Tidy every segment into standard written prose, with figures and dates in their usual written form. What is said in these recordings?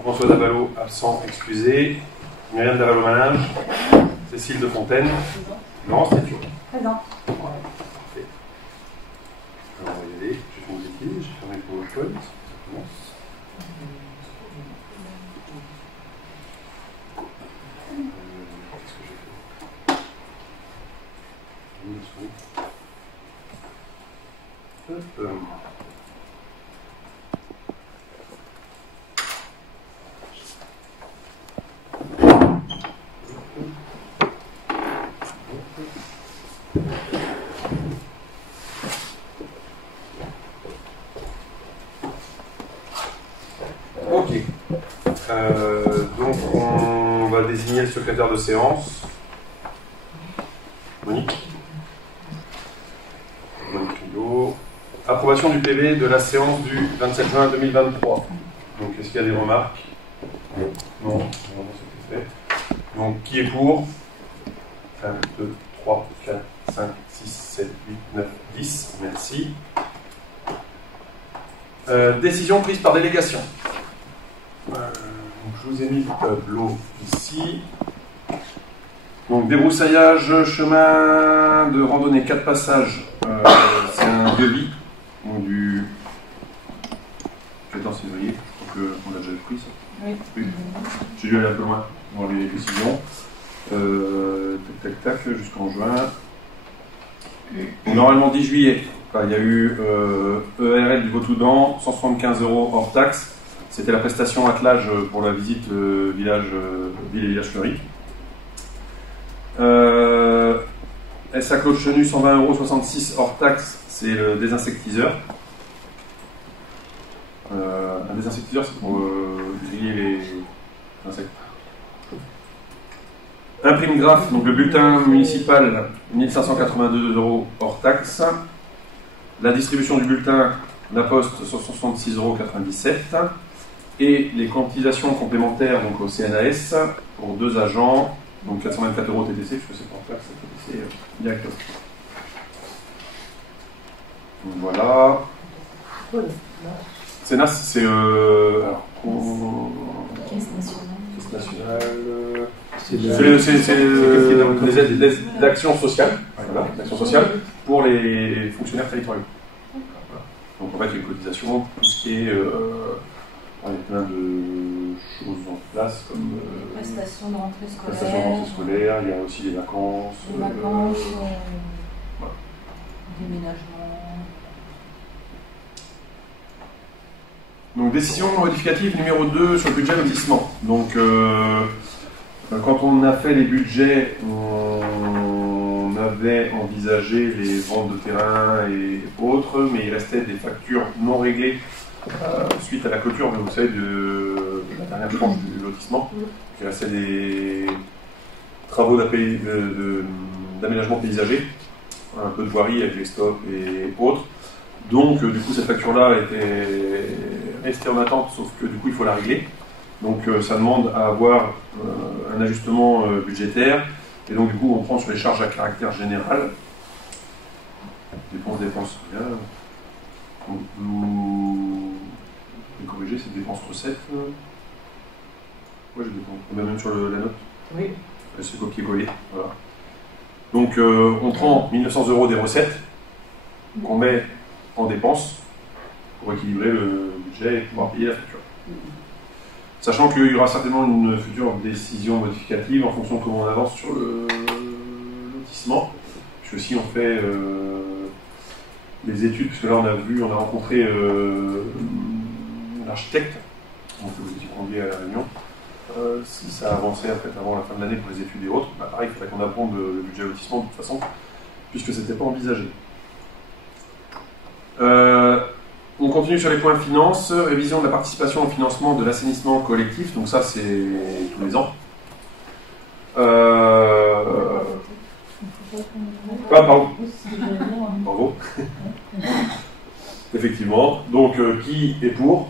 Jean-François Davalo, absent, excusé. Myriam Davalo-Mallinge. Cécile de Fontaine. Laurence Tétio. Présent. Voilà, parfait. Alors, on va y aller. J'ai fait une bêtise, j'ai fermé le PowerPoint. Ça commence. Qu'est-ce que j'ai fait? Hop. Ok. Donc on va désigner le secrétaire de séance. Monique. Monique Rigaud. Approbation du PV de la séance du 27 juin 2023. Donc est-ce qu'il y a des remarques? Non, c'était fait. Donc qui est pour? 1, 2, 3, 4, 5, 6, 7, 8, 9, 10. Merci. Décision prise par délégation. Donc je vous ai mis le tableau ici. Donc débroussaillage, chemin de randonnée 4 passages. C'est un devis du 14 février. Donc on a déjà pris ça. Oui. J'ai dû aller un peu loin dans les décisions. Tac, jusqu'en juin. Normalement 10 juillet, il y a eu ERL du Vautoudan, 175 € hors taxe. C'était la prestation attelage pour la visite ville et village fleuri. SA Claude Chenu, 120,66 € hors taxe, c'est le désinsectiseur. Un désinsectiseur, c'est pour griller les insectes. Imprime graphe, donc le bulletin municipal, 1582 € hors taxe. La distribution du bulletin, la poste, 166,97 €. Et les quantisations complémentaires donc au CNAS pour 2 agents, donc 424 € TTC, puisque c'est pour faire c'est TTC directement. Donc voilà. CNAS, c'est Caisse nationale. C'est des aides d'action sociale, voilà, d'action sociale pour les fonctionnaires territoriaux. Voilà. Donc en fait, il y a une cotisation, tout ce qui est. Il y a plein de choses en place comme. Prestations de rentrée scolaire. Prestations de rentrée scolaire, il y a aussi les vacances. Les vacances, voilà. déménagement. Donc décision modificative numéro 2 sur le budget lotissement. Donc quand on a fait les budgets, on avait envisagé les ventes de terrain et autres, mais il restait des factures non réglées suite à la clôture, vous savez, de la dernière tranche du lotissement. Il restait des travaux d'aménagement paysager, un peu de voirie avec les stops et autres. Donc du coup cette facture-là était restée en attente, sauf que du coup il faut la régler. Donc ça demande à avoir un ajustement budgétaire. Et donc du coup on prend sur les charges à caractère général. Dépenses, bien. Vous corrigez, c'est dépenses recettes. Moi j'ai dépenses. On a même sur la note. Oui. C'est copier-coller. Voilà. Donc on prend 1900 € des recettes qu'on met en dépenses pour équilibrer le budget et pouvoir payer la facture. Sachant qu'il y aura certainement une future décision modificative en fonction de comment on avance sur le lotissement. Puisque si on fait les études, puisque là on a rencontré l'architecte, donc vous étiez conduit à la réunion. Si ça avançait en fait avant la fin de l'année pour les études et autres, pareil, il faudrait qu'on abonde le budget lotissement de toute façon, puisque c'était pas envisagé. On continue sur les points finances, révision de la participation au financement de l'assainissement collectif, donc ça c'est tous les ans. Pardon. Bravo. Effectivement, donc qui est pour?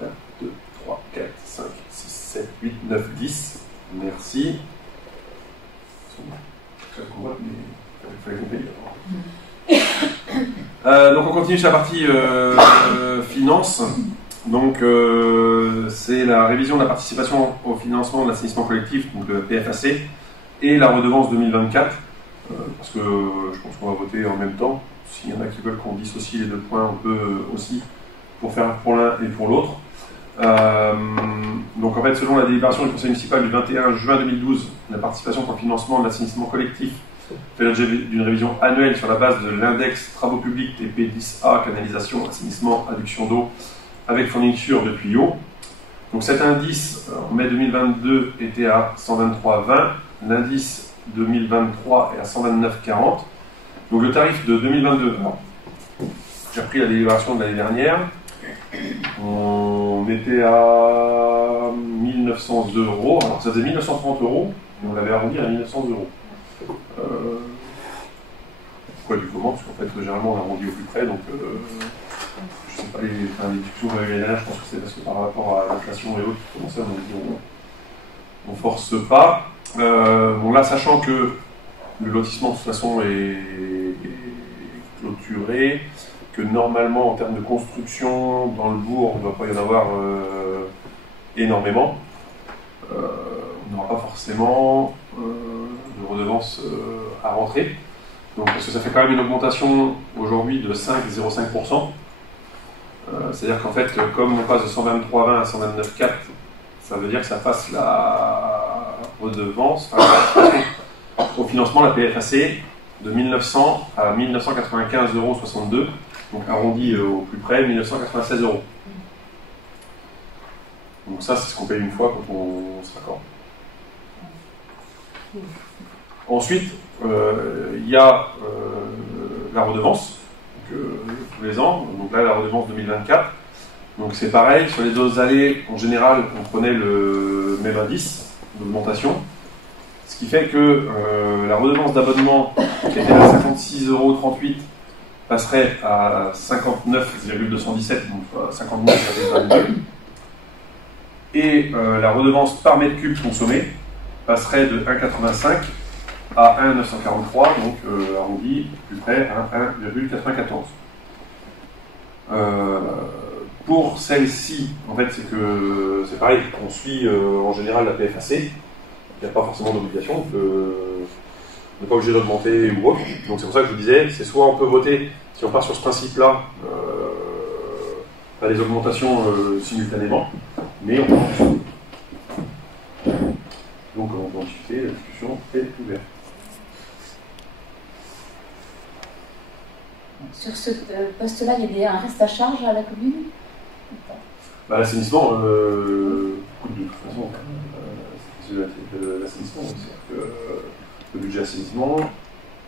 1, 2, 3, 4, 5, 6, 7, 8, 9, 10. Merci. Donc on continue sur la partie finance. Donc, c'est la révision de la participation au financement de l'assainissement collectif, donc le PFAC, et la redevance 2024, parce que je pense qu'on va voter en même temps. S'il y en a qui veulent qu'on dissocie les deux points, on peut aussi, pour faire pour l'un et pour l'autre. Donc en fait, selon la délibération du Conseil municipal du 21 juin 2012, la participation pour le financement de l'assainissement collectif fait l'objet d'une révision annuelle sur la base de l'index travaux publics TP10A, canalisation, assainissement, adduction d'eau, avec fourniture de tuyaux. Donc cet indice, en mai 2022, était à 123,20, l'indice 2023 est à 129,40. Donc le tarif de 2022, j'ai repris la délibération de l'année dernière, on était à 1900 €, alors ça faisait 1930 €, et on l'avait arrondi à 1900 €. Pourquoi du comment? Parce qu'en fait, généralement, on arrondit au plus près, donc je ne sais pas, les discussions qu'on avait l'année dernière, je pense que c'est parce que par rapport à l'inflation et autres, comment ça, on ne force pas. Bon, là, sachant que le lotissement, de toute façon, est clôturé, que normalement, en termes de construction, dans le bourg, on ne doit pas y en avoir énormément. On n'aura pas forcément de redevance à rentrer. Donc, parce que ça fait quand même une augmentation aujourd'hui de 5,05%. C'est-à-dire qu'en fait, comme on passe de 123,20 à 129,4, ça veut dire que ça passe la redevance, au financement, la PFAC, de 1900 à 1995,62 €, donc arrondi au plus près, 1996 €. Donc ça, c'est ce qu'on paye une fois quand on se raccorde. Ensuite, il y a la redevance, tous les ans. Donc là, la redevance 2024. Donc c'est pareil, sur les doses allées, en général, on prenait le même indice d'augmentation. Ce qui fait que la redevance d'abonnement, qui était à 56,38 € passerait à 59,217, donc 59,22. Et la redevance par mètre cube consommé passerait de 1,85 à 1,943, donc arrondi plus près à 1,94. Pour celle-ci, en fait, c'est pareil, on suit en général la PFAC, il n'y a pas forcément d'obligation, on n'est pas obligé d'augmenter ou autre. Donc c'est pour ça que je vous disais, c'est soit on peut voter, si on part sur ce principe-là, les augmentations simultanément, mais on peut en discuter. Donc on peut en discuter, la discussion est ouverte. Sur ce poste-là, il y a un reste à charge à la commune? L'assainissement coûte de toute façon. C'est l'assainissement. C'est-à-dire que le budget assainissement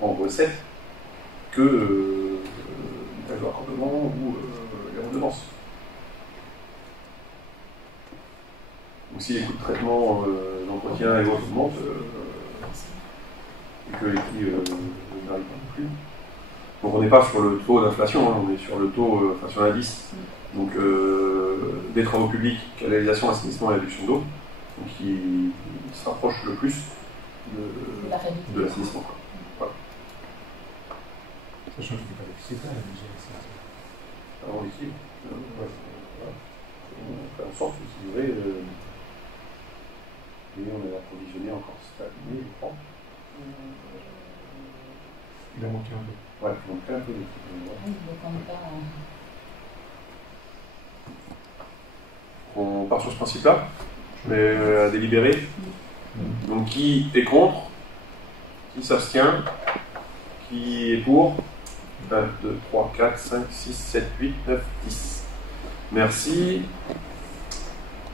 en recette que les taxes de raccordement ou les redevances. Donc si les coûts de traitement, d'entretien et autres augmentent, et que les prix n'arrivent pas non plus. Donc on n'est pas sur le taux d'inflation, hein, on est sur le taux, sur l'indice. Donc des travaux publics, canalisation, assainissement et adduction d'eau, qui se rapproche le plus de l'assainissement. Voilà. Sachant qu'il n'y a pas d'électricité, déjà. Alors on équilibre. On fait en sorte d'équilibrer, et on est approvisionné encore cette année, je crois. Il a manqué un peu. Ouais, il manque un peu d'équilibre. On part sur ce principe-là, mais à délibérer. Donc qui est contre? Qui s'abstient? Qui est pour? 1, 2, 3, 4, 5, 6, 7, 8, 9, 10. Merci.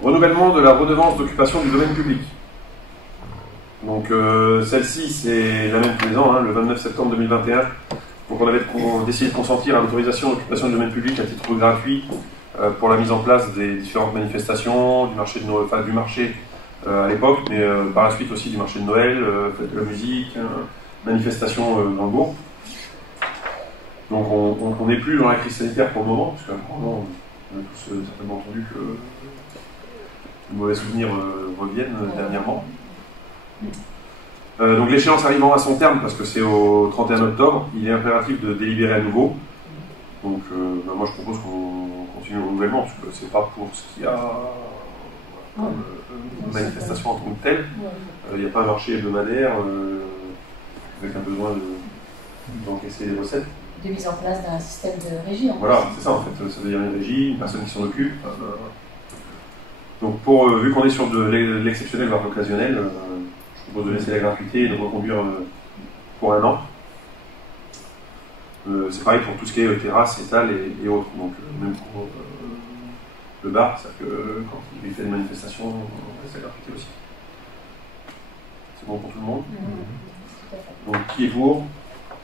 Renouvellement de la redevance d'occupation du domaine public. Donc celle-ci, c'est la même tous les ans, hein, le 29 septembre 2021. Donc on avait décidé de consentir à l'autorisation d'occupation du domaine public à titre gratuit pour la mise en place des différentes manifestations, du marché de Noël, enfin du marché à l'époque, mais par la suite aussi du marché de Noël, fête de la musique, manifestations dans le bourg. Donc on n'est plus dans la crise sanitaire pour le moment, parce qu'apparemment on a tous certainement entendu que de mauvais souvenirs reviennent dernièrement. Donc l'échéance arrivant à son terme, parce que c'est au 31 octobre, il est impératif de délibérer à nouveau. Donc moi je propose qu'on continue le renouvellement, parce que c'est pas pour ce qu'il y a comme manifestation en tant que telle. Il n'y a pas un marché hebdomadaire avec un besoin d'encaisser les recettes. De mise en place d'un système de régie. Voilà, c'est ça en fait, ça veut dire une régie, une personne qui s'en occupe. Donc vu qu'on est sur de l'exceptionnel voire l'occasionnel, je propose de laisser la gratuité et de reconduire pour 1 an. C'est pareil pour tout ce qui est terrasse, étal et autres. Donc même pour le bar, c'est-à-dire que quand il fait une manifestation, on laisse la gratuité aussi. C'est bon pour tout le monde. Donc qui est pour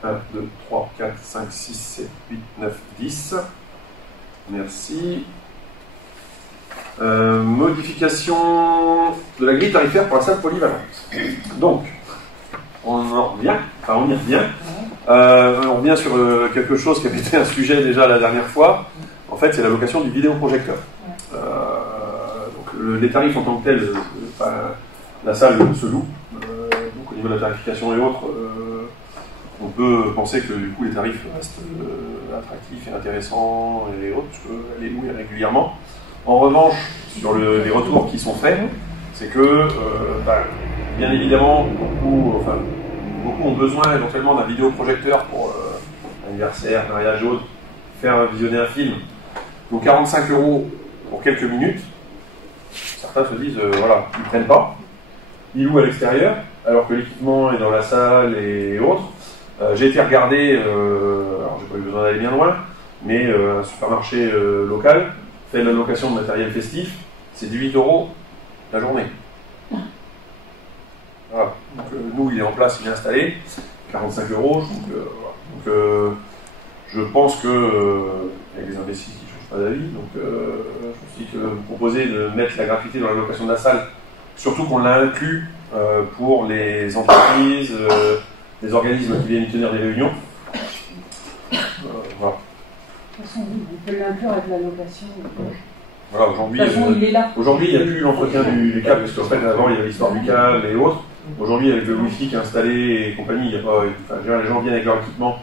1, 2, 3, 4, 5, 6, 7, 8, 9, 10. Merci. Modification de la grille tarifaire pour la salle polyvalente. Donc, on y revient. On revient sur quelque chose qui avait été un sujet déjà la dernière fois. En fait, c'est la location du vidéoprojecteur. Donc, les tarifs en tant que tels, la salle se loue. Donc, au niveau de la tarification et autres, on peut penser que du coup les tarifs restent attractifs et intéressants et autres, parce qu'elle est louée régulièrement. En revanche, sur les retours qui sont faits, c'est que, bien évidemment, beaucoup ont besoin éventuellement d'un vidéoprojecteur pour anniversaire, mariage et autres, faire visionner un film. Donc 45 € pour quelques minutes. Certains se disent, voilà, ils ne prennent pas. Ils louent à l'extérieur, alors que l'équipement est dans la salle et autres. J'ai été regarder, alors j'ai pas eu besoin d'aller bien loin, mais un supermarché local fait la location de matériel festif, c'est 18 € la journée. Voilà. Donc, nous, il est en place, il est installé, 45 €. Donc, je pense que il y a des investis qui ne changent pas d'avis. Donc, je me suis dit que vous proposez de mettre la gratuité dans la location de la salle, surtout qu'on l'a inclus pour les entreprises, les organismes qui viennent tenir des réunions. Voilà. De toute façon, on peut l'inclure avec la location. Voilà, aujourd'hui, il est là. Aujourd'hui, il n'y a plus l'entretien des câbles, parce qu'en fait, avant, il y avait l'histoire du câble et autres. Aujourd'hui, avec le Wi-Fi qui est installé et compagnie, il y a pas, les gens viennent avec leur équipement,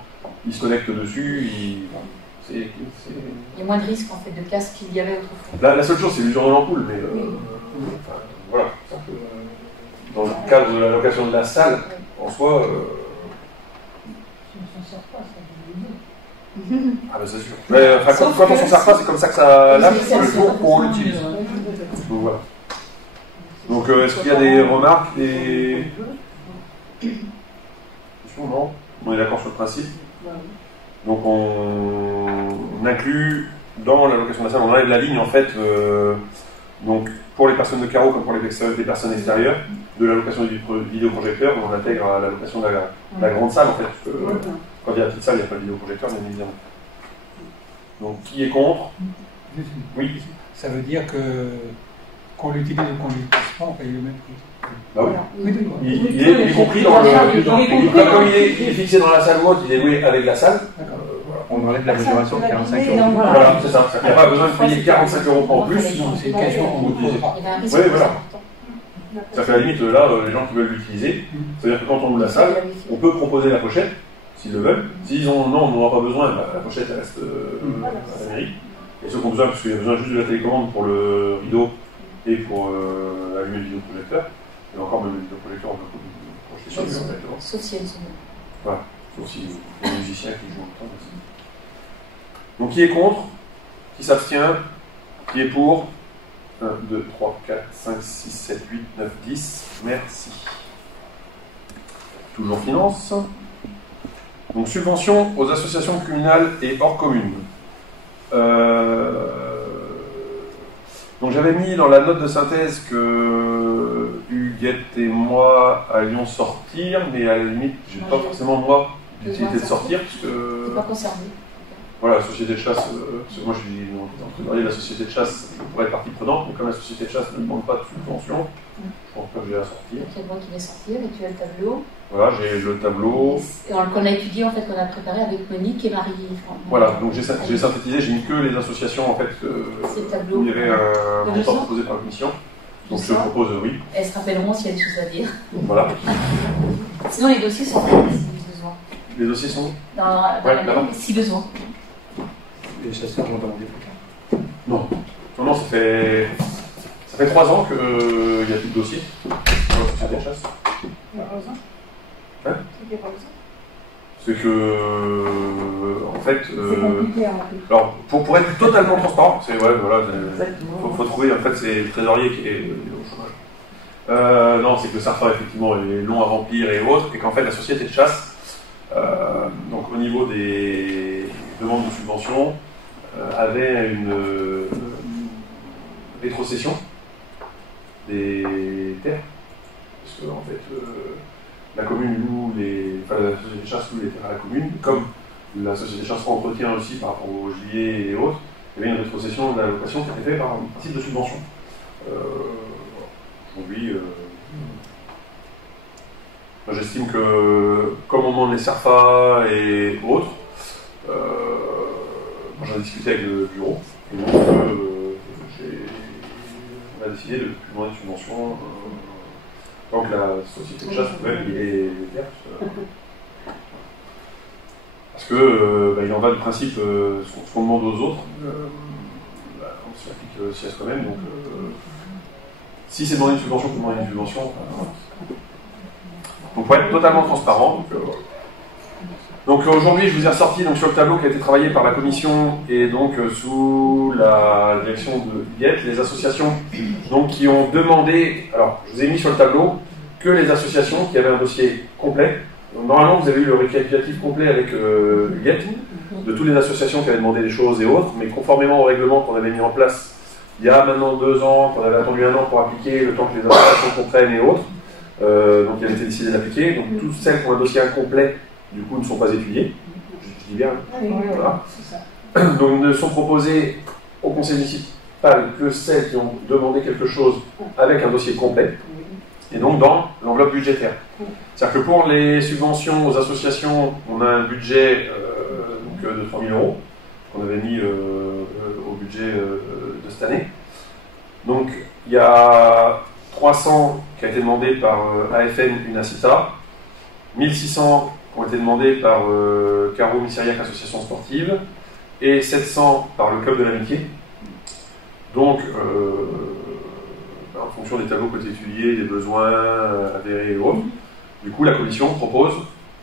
ils se connectent dessus. Il y a moins de risques en fait de casse qu'il y avait autrefois. La seule chose, c'est l'usure de l'ampoule, mais voilà. Dans le cadre de la location de la salle, en soi. Si on ne s'en sert pas, ça Ah ben c'est sûr. Mais quand on s'en sert pas, c'est comme ça que ça lâche le jour où on l'utilise. Donc voilà. Donc est-ce qu'il y a des remarques, des questions? Non. On est d'accord sur le principe. Donc on inclut dans la location de la salle, on enlève la ligne en fait. Donc pour les personnes de carreau comme pour les personnes extérieures, de la location du vidéoprojecteur, on intègre à la location de la grande salle en fait. Parce que, quand il y a la petite salle, il n'y a pas de vidéoprojecteur, bien évidemment. Donc, qui est contre? Oui. Ça veut dire que qu'on l'utilise ou qu'on ne l'utilise pas, on paye le même prix. Bah oui. Il est compris dans le. Comme il est fixé dans la salle ou autre, il est loué avec la salle. On enlève la majoration de 45 €. Voilà, c'est ça. Il n'y a pas besoin de payer 45 € en plus. C'est une question qu'on utilise. Oui, voilà. Ça fait à la limite, là, les gens qui veulent l'utiliser, c'est-à-dire que quand on loue la salle, on peut proposer la pochette, s'ils le veulent. S'ils ont non, on n'en aura pas besoin, la pochette elle reste à la mairie. Et ceux qui ont besoin, parce qu'il y a besoin juste de la télécommande pour le rideau et pour allumer le vidéoprojecteur. Et encore, même le vidéoprojecteur, on peut projeter sur lui directement. Sauf si elles sont. Voilà, sauf si il y a des musiciens qui jouent en même temps aussi. Donc qui est contre? Qui s'abstient? Qui est pour? 1, 2, 3, 4, 5, 6, 7, 8, 9, 10. Merci. Toujours finance. Donc subvention aux associations communales et hors communes. Donc j'avais mis dans la note de synthèse que Huguette et moi allions sortir, mais à la limite, j'ai pas forcément moi l'utilité de sortir, puisque. C'est pas concerné. Voilà, la société de chasse, parce que moi je suis entrepreneur de la société de chasse, je pourrais être partie prenante, mais comme la société de chasse ne demande pas de subvention, je pense pas que j'ai à sortir. Il y a moi qui vais sortir, et tu as le tableau. Voilà, j'ai le tableau. Qu'on a étudié, en fait, qu'on a préparé avec Monique et Marie. Voilà, donc j'ai synthétisé, j'ai mis que les associations en fait, où il y avait un montant proposé par la commission. Donc je propose oui. Elles se rappelleront s'il y a des choses à dire. Voilà. Sinon, les dossiers sont faits si besoin. Les dossiers sont dans la si besoin. Les chasseurs vont demander plus tard. Non. Non, ça fait 3 ans qu'il n'y a plus de dossier dans la société de chasse. Il y a 11 ans. Hein? Il y a 11 ans. C'est que, en fait, C'est compliqué à remplir. alors pour être totalement transparent, c'est ouais, voilà, faut trouver en fait c'est le trésorier qui est au chômage. Non, c'est que le SARFA effectivement est long à remplir et autres, et qu'en fait la société de chasse, donc au niveau des demandes de subvention, avait une rétrocession des terres, parce que en fait la commune loue la société de chasse loue les terres à la commune, comme la société de chasse entretient aussi par rapport au gibier et autres, il y avait une rétrocession de la location qui était faite par un principe de subvention. Aujourd'hui, j'estime que comme on demande les SARFA et autres, moi j'en ai discuté avec le bureau, et donc on a décidé de ne plus demander de subvention. Donc la société de chasse pouvait payer les terres. Parce que il en va du principe, ce qu'on demande aux autres, on se l'applique aussi à soi-même. Donc si c'est demander une subvention, pour demander une subvention. Donc pour être totalement transparent. Donc aujourd'hui, je vous ai ressorti donc, sur le tableau qui a été travaillé par la commission et donc sous la direction de Huguette, les associations donc, qui ont demandé, alors je vous ai mis sur le tableau que les associations qui avaient un dossier complet. Donc, normalement, vous avez eu le récapitulatif complet avec Huguette de toutes les associations qui avaient demandé des choses et autres, mais conformément au règlement qu'on avait mis en place il y a maintenant 2 ans, qu'on avait attendu 1 an pour appliquer, le temps que les associations comprennent et autres, donc il a été décidé d'appliquer. Donc toutes celles qui ont un dossier incomplet du coup, ne sont pas étudiés. Je dis bien. Voilà. Donc, ne sont proposées au conseil municipal que celles qui ont demandé quelque chose avec un dossier complet, et donc dans l'enveloppe budgétaire. C'est-à-dire que pour les subventions aux associations, on a un budget de 3 000 € qu'on avait mis au budget de cette année. Donc, il y a 300 qui a été demandé par AFN Unacita, 1600 ont été demandés par Caro Missiriac Association Sportive et 700 par le Club de l'Amitié. Donc, en fonction des tableaux côté étudiés, des besoins avérés et autres, du coup, la commission propose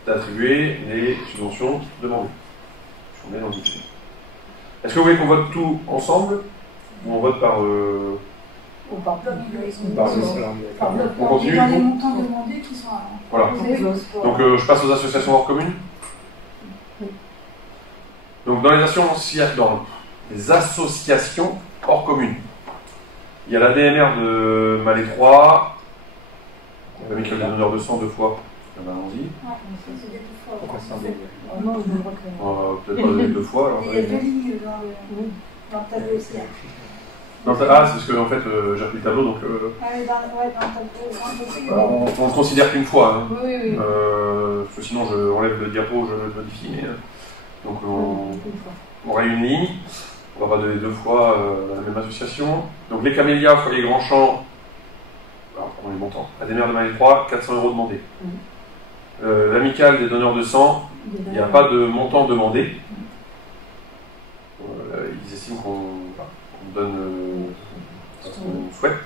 d'attribuer les subventions demandées. Je remets dans le budget. Est-ce que vous voulez qu'on vote tout ensemble ou on vote par... Ou par bloc. Par bloc. On continue Dans les montants demandés qui sont à... Voilà. Donc je passe aux associations hors commune. Donc dans les associations hors commune, il y a la DMR de Malais 3, on a mis qu'elle donneur de sang 2 fois. Allons-y. Pourquoi ça Peut-être pas donner 2 fois. Alors, il y a 2 lignes dans le tableau aussi. c'est parce que en fait j'ai appris le tableau donc Dans le tableau. on ne considère qu'une fois. Hein. Oui. Parce que sinon je enlève le diapo, je le modifie. Mais, donc on aura une ligne. On va pas donner 2 fois la même association. Donc les camélias, Foyer Grand Champ, alors on les montants. La DMR de Malais 3, 400 € demandés. L'amicale des donneurs de sang, il n'y a pas de montant demandé. Ils estiment qu'on donne ce qu'on souhaite.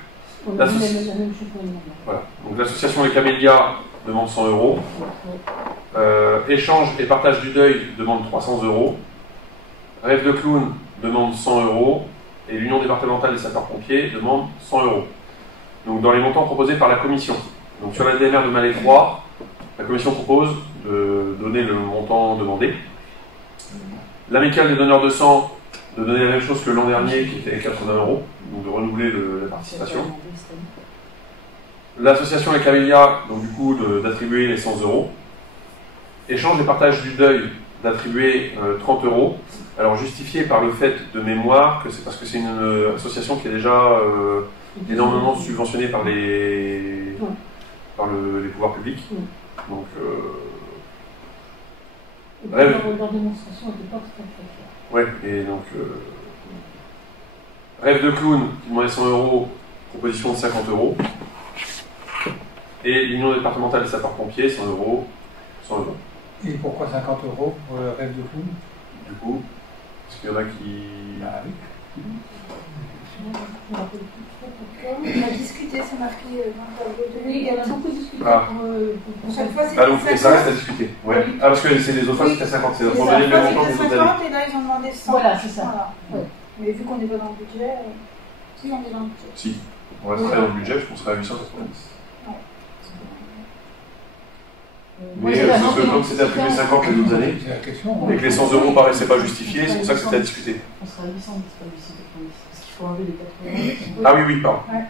Voilà. Donc l'association Les Camélias demande 100 €. Échange et partage du deuil demande 300 €. Rêve de clown demande 100 €. Et l'Union départementale des sapeurs-pompiers demande 100 €. Donc dans les montants proposés par la commission. Donc sur la DMR de Malais 3, la commission propose de donner le montant demandé. L'amicale des donneurs de sang de donner la même chose que l'an dernier qui était 80 €, donc de renouveler la participation. L'association Les Camélias, donc du coup d'attribuer les 100 €. Échange et partage du deuil d'attribuer 30 €. Alors justifié par le fait de mémoire que c'est parce que c'est une association qui est déjà énormément subventionnée par les pouvoirs publics. Donc Leur démonstration n'était pas tout à fait claire. ouais, et donc Rêve de clown qui demandait 100 €, proposition de 50 €. Et l'Union départementale des sapeurs-pompiers, 100 €, 100 €. Et pourquoi 50 € pour le rêve de clown? Du coup, parce qu'il y en a qui. Ah oui. On a discuté, c'est marqué dans le tableau de Oui, elle a beaucoup discuté Ah. pour chaque fois, Ah, donc, et ça reste à 50. discuter. Ouais. Ah, parce que c'est les autres fois, c'était 50. C'est Et pour ça, donner le même c'était montant des autres années. 50 et là ils ont demandé 100. Voilà, c'est ça. Voilà. Ouais. Mais vu qu'on n'est pas dans le budget, si on est dans le budget. Si, on resterait dans le budget, je pense qu'on serait à 890. Mais parce que comme c'était attribué 50 les autres années, C'est la question. et que les 100 € paraissaient pas justifiés, c'est pour ça que c'était à discuter. On sera à 810, pas 890. Parce qu'il faut enlever les 80. Ah oui, oui, pardon. Ouais.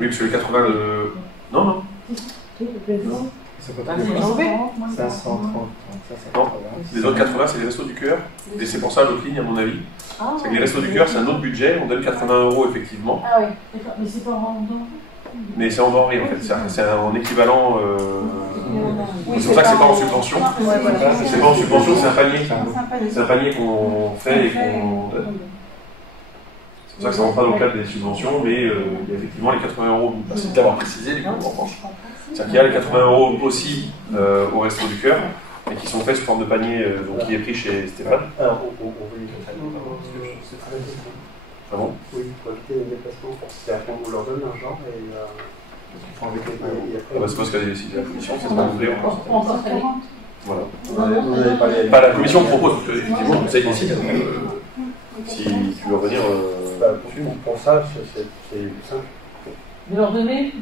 Oui, parce que les 80, non, non. Ça peut Ah, être c'est enlevé. 530, 580. Les autres 80, c'est les restos du cœur. Et c'est pour ça l'autre ligne, à mon avis. Ah, C'est que les restos du cœur, c'est un autre budget. On donne 80 € effectivement. Ah oui, d'accord. Mais c'est pas en dedans. Mais c'est en denrées en fait. C'est en équivalent. Oui, C'est pour ça que c'est pas en subvention. Ouais, voilà. C'est pas en subvention, c'est un panier. C'est C'est un panier qu'on fait et qu'on donne. C'est pour ça que ça ne rentre pas dans le cadre des subventions, mais il y a effectivement les 80 €. C'est d'avoir précisé les coûts en revanche. C'est-à-dire qu'il y a les 80 € aussi au Resto du Cœur, et qui sont faits sous forme de panier, donc qui est pris chez Stéphane. Alors, on veut une parce que c'est très important. Ah bon? Oui, pour éviter les déplacements. C'est-à-dire qu'on leur donne l'argent et ils font avec les paniers. Ah bah c'est parce qu'il y a des la commission, c'est pas complet encore. Encore cette année. Voilà. Vous n'avez pas les... Pas la commission propose, parce que effectivement, le conseil décide. Si tu veux revenir. Pour ça, c'est plus simple. De leur donner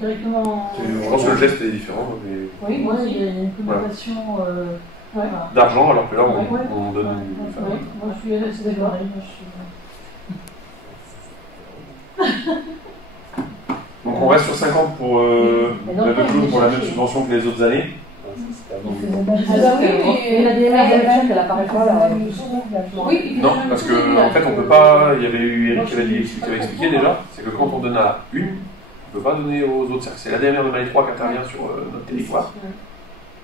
directement. Je pense que le geste est différent. Mais... Oui, moi, il y a une connotation. Voilà. D'argent, alors que là, Ouais. on donne. Ouais, moi, je suis assez d'accord. Donc on reste sur 50 pour le clown pour la même subvention que les autres années. Ah bah oui, mais la DMR de la elle apparaît pas là. Oui, Non, parce que en fait on peut pas. Il y avait eu Eric qui avait expliqué déjà, c'est que quand on donne à une, on ne peut pas donner aux autres. C'est la DMR de Malais 3 qui intervient sur notre territoire.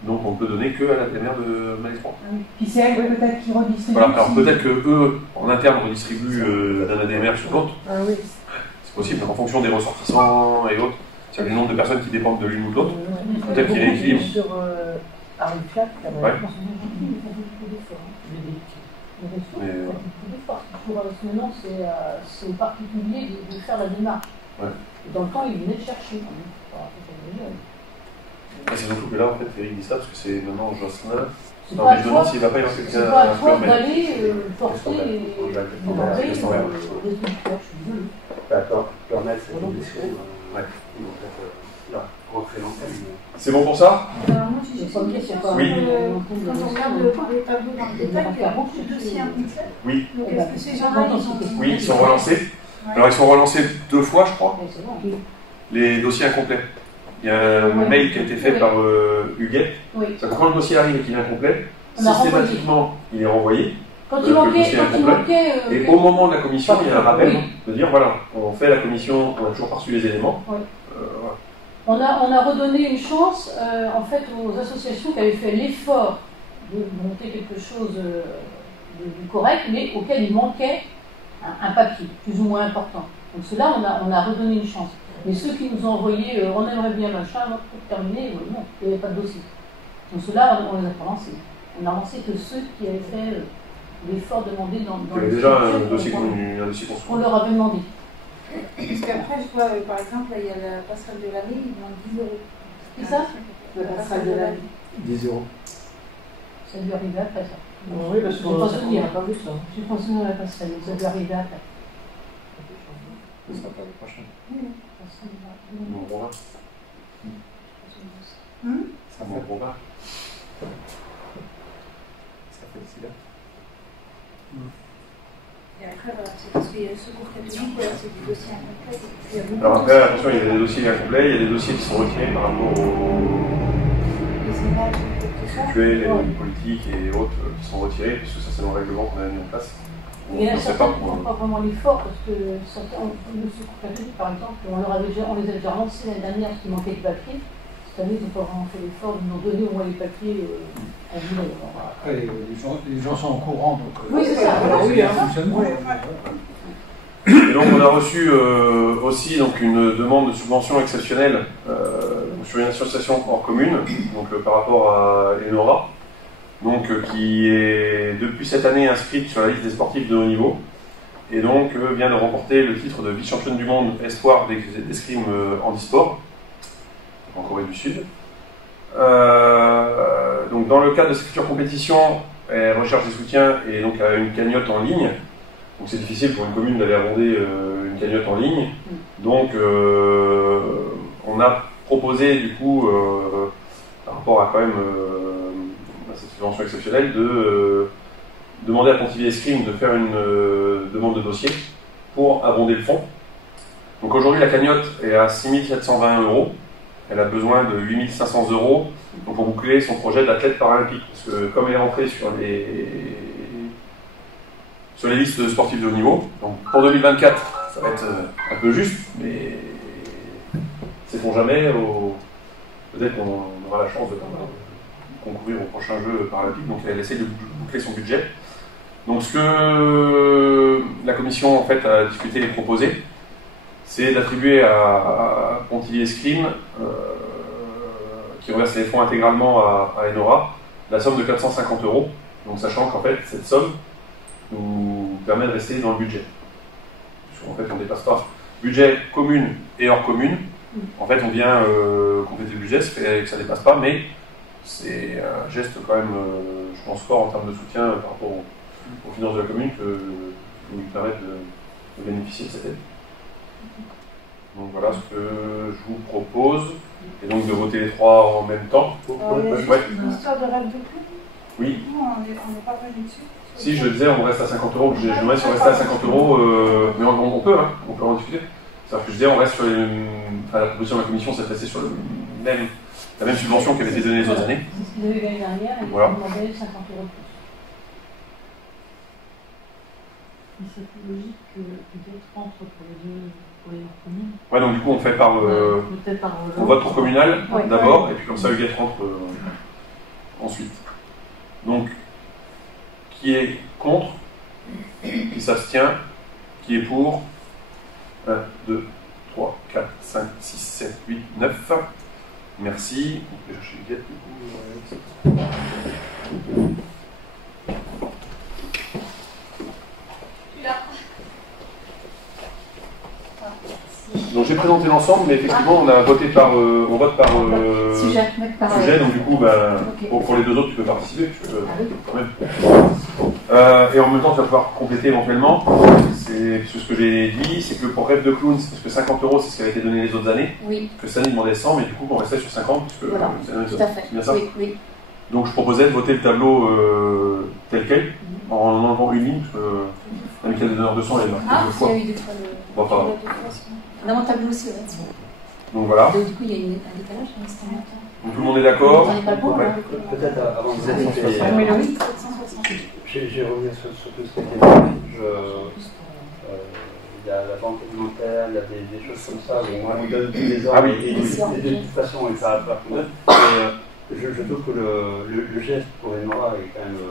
Donc on ne peut donner que à la DMR de Malais 3. Puis c'est elle peut-être qui redistribue. Voilà, alors peut-être que eux, en interne, redistribuent d'un ADMR sur l'autre. Ah oui. C'est possible, en fonction des ressortissants et autres. C'est le nombre de personnes qui dépendent de l'une ou de l'autre. Peut-être qu'il y a un équilibre. Sur Arifat, Ouais. Mais maintenant, c'est au particulier de faire la démarche. Ouais. Et dans le temps, il venait de chercher. C'est surtout que là, en fait, Eric dit ça parce que c'est maintenant Jocelyn. C'est Non, pas mais je me demande s'il ne va pas y avoir c'est quelqu'un pas à à toi faire. d'aller forcer et demander des producteurs, je suis désolée. D'accord. Leur mettre, c'est Voilà. une décision. Ouais. Ils vont peut-être rentrer dans le thème. C'est bon pour ça? Alors moi j'ai juste une question. Oui. Quand on regarde les tableaux dans le détail, il y a beaucoup de dossiers incomplet. Oui. Donc est-ce que ces gens-là, ils ont... Oui, ils sont relancés. Ouais. Alors, ils sont relancés 2 fois, je crois, Ouais, c'est bon. les dossiers incomplets. Il y a un mail qui a été fait par Huguet. Oui. Ça comprend le dossier arrive et qu'il est incomplet. On a renvoyé. Systématiquement, il est renvoyé. Quand Le il manquait, dossier Et au moment de la commission, il y a un rappel Oui. de dire voilà, on fait la commission, on n'a toujours pas reçu les éléments. Oui. Voilà. on a redonné une chance en fait aux associations qui avaient fait l'effort de monter quelque chose de correct, mais auquel il manquait un papier plus ou moins important. Donc ceux-là, on a redonné une chance. Mais ceux qui nous ont envoyé, on aimerait bien machin, pour terminer, non, il n'y avait pas de dossier. Donc ceux-là, on les a pas lancés. On n'a lancé que ceux qui avaient fait l'effort demandé dans Il y avait les déjà un structures dossier qu'on construit. leur avait demandé. Parce qu'après, je vois, par exemple, là, il y a la passerelle de l'année, ils demandent 10 €. C'est ça? La passerelle de l'année. 10 euros. Ça lui arrivait après ça. Oui, parce Je pense qu'on qu'il y n'a a pas vu ça. J'ai pensé à la passerelle, ça lui arrivait après. Ce sera pas le prochain. Mon Brovin. Ça Mon Brovin. fait le sida. Et après, voilà, c'est parce qu'il y a le secours catholique, voilà, c'est du dossier incomplet. Il y a beaucoup Alors de après, dossiers. attention, il y a des dossiers incomplets, il y a des dossiers qui sont retirés par rapport aux Les images, tout ça. sexuels, les politiques et autres qui sont retirés, puisque ça c'est dans le règlement qu'on a mis en place. Il y en a On ne sait certains pas qui ne font pas vraiment l'effort parce que certains, le secours catholique par exemple, on les a déjà lancés l'année dernière parce qu'il manquait de papier. Cette année, ils n'ont pas vraiment fait l'effort de nous donner au moins les papiers qu'on voulait. Après, les gens sont au courant, donc Oui, c'est ça. il y a un fonctionnement. Et donc on a reçu aussi donc, une demande de subvention exceptionnelle sur une association hors commune, donc par rapport à Enora. donc qui est depuis cette année inscrite sur la liste des sportifs de haut niveau, et donc vient de remporter le titre de vice-championne du monde espoir d'escrime handisport en Corée du Sud. Donc dans le cadre de cette future compétition, elle recherche des soutiens et donc a une cagnotte en ligne. Donc c'est difficile pour une commune d'aller abonder une cagnotte en ligne. Donc on a proposé du coup, par rapport à quand même à cette subvention exceptionnelle, de demander à Pontivy Escrime de faire une demande de dossier pour abonder le fonds. Donc aujourd'hui la cagnotte est à 6 720 €. Elle a besoin de 8 500 € pour boucler son projet d'athlète paralympique. Parce que comme elle est rentrée sur les listes de sportifs de haut niveau, donc pour 2024, ça va être un peu juste, mais sait-on jamais, peut-être qu'on aura la chance de concourir au prochain jeu paralympique, donc elle essaie de boucler son budget. Donc ce que la commission en fait a discuté et proposé, c'est d'attribuer à Pontivy Escrime, qui reverse les fonds intégralement à Enora, la somme de 450 €. Donc sachant qu'en fait cette somme nous permet de rester dans le budget. En fait on ne dépasse pas budget commune et hors commune. En fait on vient compléter le budget, ce qui fait que ça ne dépasse pas, mais c'est un geste quand même, je pense, fort en termes de soutien par rapport aux finances de la commune qui nous permettent de bénéficier de cette aide. Donc voilà ce que je vous propose, et donc de voter les trois en même temps. Ouais. Une histoire de rêve de club. Oui. Nous, on n'est pas revenu dessus. Si je disais, on reste à 50 €. Je demandais si on restait à 50 €, mais on peut, hein, on peut en discuter. C'est-à-dire que je disais, on reste sur la proposition de la commission, c'est resté sur la même subvention qui avait été donnée les autres années. C'est ce qu'ils avaient gagné derrière, et Voilà. ils demandaient 50 € de plus. Mais c'est plus logique que peut-être entre pour les communes. Ouais, donc du coup, on fait par. Peut-être par on vote pour communal Ouais. d'abord, et puis comme ça, Huguette rentre ensuite. Donc, qui est contre? Qui s'abstient? Qui est pour? 1, 2, 3, 4, 5, 6, 7, 8, 9. Merci. On peut chercher Huguette, du coup. Donc j'ai présenté l'ensemble, mais effectivement on vote par sujet, donc du coup pour les deux autres tu peux participer, quand même. Et en même temps tu vas pouvoir compléter éventuellement. Puisque ce que j'ai dit, c'est que pour Rêve de Clown, parce que 50 € c'est ce qui avait été donné les autres années, que cette année ils demandaient 100, mais du coup on restait sur 50, puisque voilà, c'est tout à fait. bien ça. Oui. Donc je proposais de voter le tableau tel quel, en enlevant une ligne, parce que l'amicale des donneurs de sang est marquée deux fois. Il y a eu des fois Bon, pas grave. Dans mon tableau aussi, ouais. Donc voilà. Donc, du coup, il y a un décalage à l'instant. Donc tout le monde est d'accord? Ouais. Peut-être avant de vous expliquer, Oui, 760. j'ai revenu sur tout ce qui était dit. Il y a la banque alimentaire, il y a des choses comme ça, où on donne tous les ordres, et de toute façon, il s'arrête pas pour eux. Je trouve que le geste pour Enora est quand même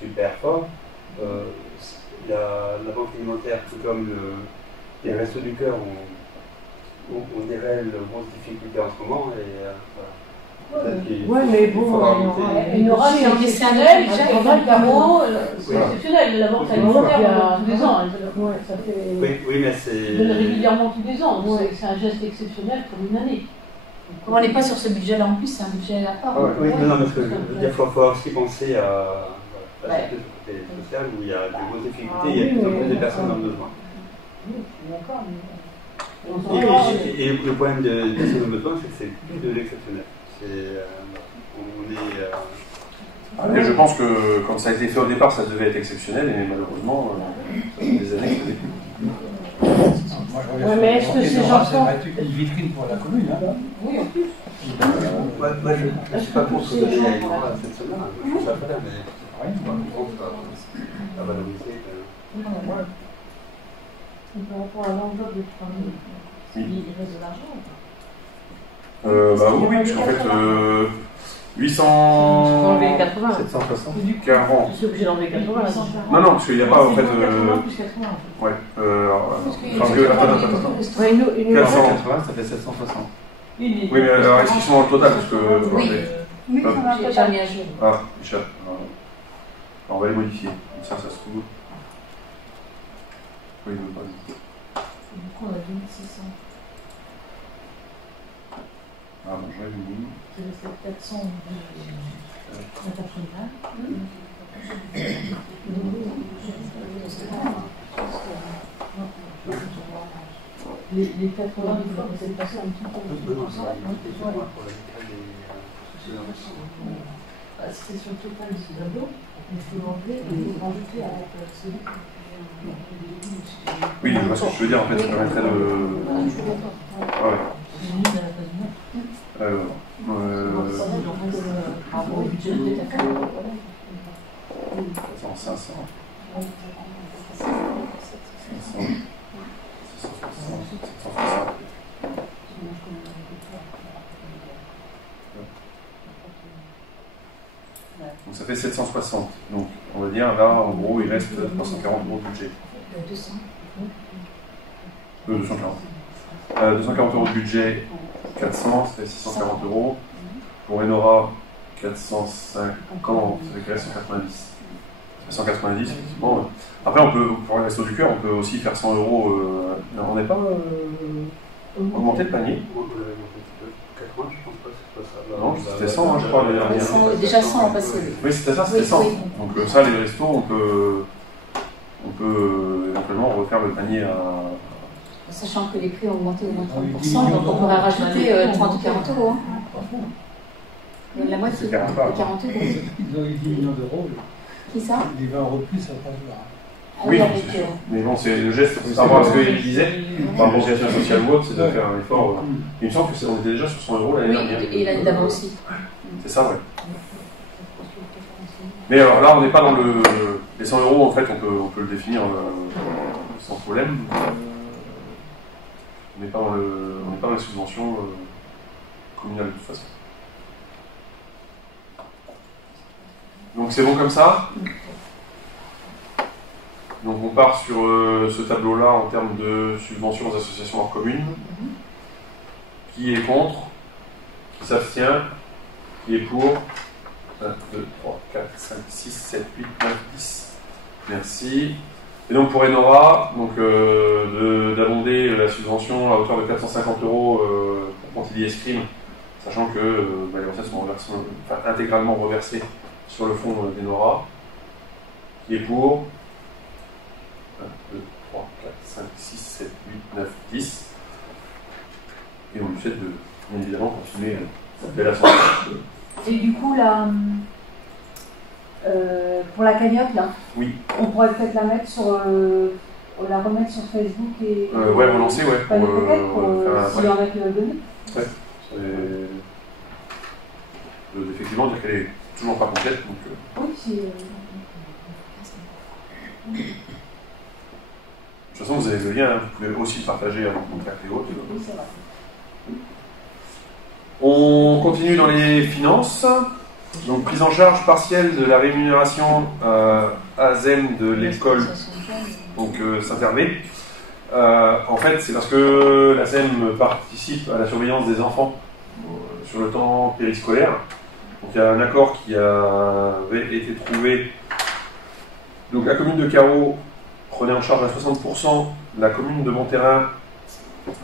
super fort. Il y a la banque alimentaire, tout comme les Restos du Cœur, ont des réelles grosses difficultés en ce moment. Ouais, mais bon, Enora c'est exceptionnel, Enora le carreau, c'est exceptionnel. La banque alimentaire tous les ans, ça fait. Oui, mais c'est. Donne régulièrement tous les ans, c'est un geste exceptionnel pour une année. Comme on n'est pas sur ce budget-là en plus, c'est un budget à part. Oui, non, parce que il faut aussi penser à ce côté social où il y a de grosses difficultés, il y a de plus en plus de personnes dans le besoin. Oui, je suis d'accord. Et le problème des personnes dans le besoin, c'est que c'est plus de l'exceptionnel. Et je pense que quand ça a été fait au départ, ça devait être exceptionnel, et malheureusement, ça fait des années que ça n'est plus. Moi, mais est-ce que ces gens sont une vitrine pour la commune, hein. Oui, en plus. Moi, je ne suis pas contre donner à Enora cette semaine, je trouve ça très bien, mais je suis pas contre à valoriser. Par rapport à l'enveloppe de 3 000, il reste de l'argent ou pas? Oui, parce qu'en fait, 800. Enlever 80. 760. 40. Je suis obligé d'enlever 80. Non, parce qu'il n'y a pas en fait. 80 plus 80. Ouais. Parce que. Attends. Ouais, une 480, ça fait 760. Oui, mais alors est-ce qu'ils sont dans le total? Parce que. Oui. Oui, ça va J'ai pas. mis à jour. Ah, échappe. On va les modifier. Comme ça se trouve. Oui, non, pas du tout. Du coup, on a 2600. Ah, bon, j'aurais mis. C'est resté 400 de la patronale. Les 80, il faut que passer un petit peu. C'est sur le total du tableau. Il faut enlever et il faut rajouter avec celui Oui, je vois ce que je veux dire. En fait, ça permettrait de. Ouais. Alors. Attends, 500. 760. Donc ça fait 760. Donc on va dire là, en gros, il reste 340 euros de budget. 240. 240 euros de budget, 400, ça fait 640 euros. Pour Enora, 450, ça fait qu'il reste 190. Ça fait 190, effectivement. Après, on peut, pour les restos du cœur, on peut aussi faire 100 euros. On n'est pas augmenté le panier. 80, je pense pas que c'est pas ça. Non, c'était 100, hein, je crois, l'année dernière. Déjà 100 en passé. Oui, c'était ça, c'était 100. Oui. Donc ça, les restos, on peut éventuellement refaire le panier à... Sachant que les prix ont augmenté au moins 30%, donc on pourrait rajouter 30 ou 40 euros. La moitié, C'est 40 pas. 40 euros. Ils ont eu 10 millions d'euros. Qui ça? Les 20 euros de plus, ça va pas jouer. Ah Oui, avec, c'est sûr. Mais bon, c'est le geste, par rapport à ce qu'il disait, par rapport aux situations sociales ou autres, c'est de faire un effort. Il me semble qu'on était déjà sur 100 euros l'année dernière. Oui, et l'année d'avant aussi. C'est ça, ouais. Mais alors là, on n'est pas dans le... Les 100 euros, en fait, on peut le définir sans problème. On n'est pas dans les subventions communales de toute façon. Donc c'est bon comme ça. Donc on part sur ce tableau-là en termes de subventions aux associations hors commune. Qui est contre? Qui s'abstient? Qui est pour? 1, 2, 3, 4, 5, 6, 7, 8, 9, 10. Merci. Et donc pour Enora, d'abonder la subvention à hauteur de 450 euros pour Pontilly Escrime, sachant que les recettes sont intégralement reversées sur le fonds d'Enora, qui est pour 1, 2, 3, 4, 5, 6, 7, 8, 9, 10. Et on lui souhaite de, bien évidemment, continuer cette belle ascension. Et du coup, là, pour la cagnotte, là, Oui. on pourrait peut-être la mettre sur, la remettre sur Facebook et. Ouais, relancer, ouais. Pas peut-être, si ouais. on avec le donné. Ouais. Effectivement, dire qu'elle est toujours pas complète. Donc, Oui, si. de toute façon, vous avez le lien, hein. Vous pouvez aussi le partager à vos contacts et autres. Oui, c'est vrai. On continue dans les finances. Donc, prise en charge partielle de la rémunération ASEM de l'école Saint-Hervé. En fait, c'est parce que l'ASEM participe à la surveillance des enfants sur le temps périscolaire. Donc, il y a un accord qui avait été trouvé. Donc, la commune de Carreau prenait en charge à 60%, la commune de Montterrain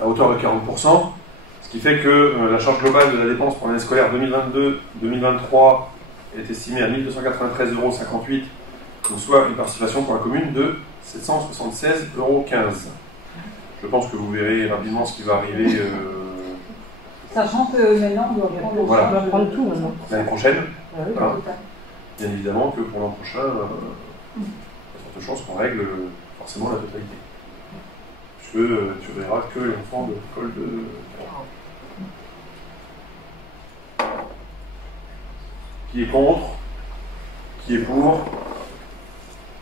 à hauteur de 40%. Ce qui fait que la charge globale de la dépense pour l'année scolaire 2022-2023 est estimée à 1 293,58 €, donc soit une participation pour la commune de 776,15 €. Je pense que vous verrez rapidement ce qui va arriver Sachant que maintenant, on doit prendre tout maintenant. l'année prochaine. Ah oui, Voilà. total. Bien évidemment que pour l'an prochain, il y a forte chance qu'on règle forcément la totalité. Puisque tu verras que les enfants de l'école de Carreau. Qui est contre? Qui est pour?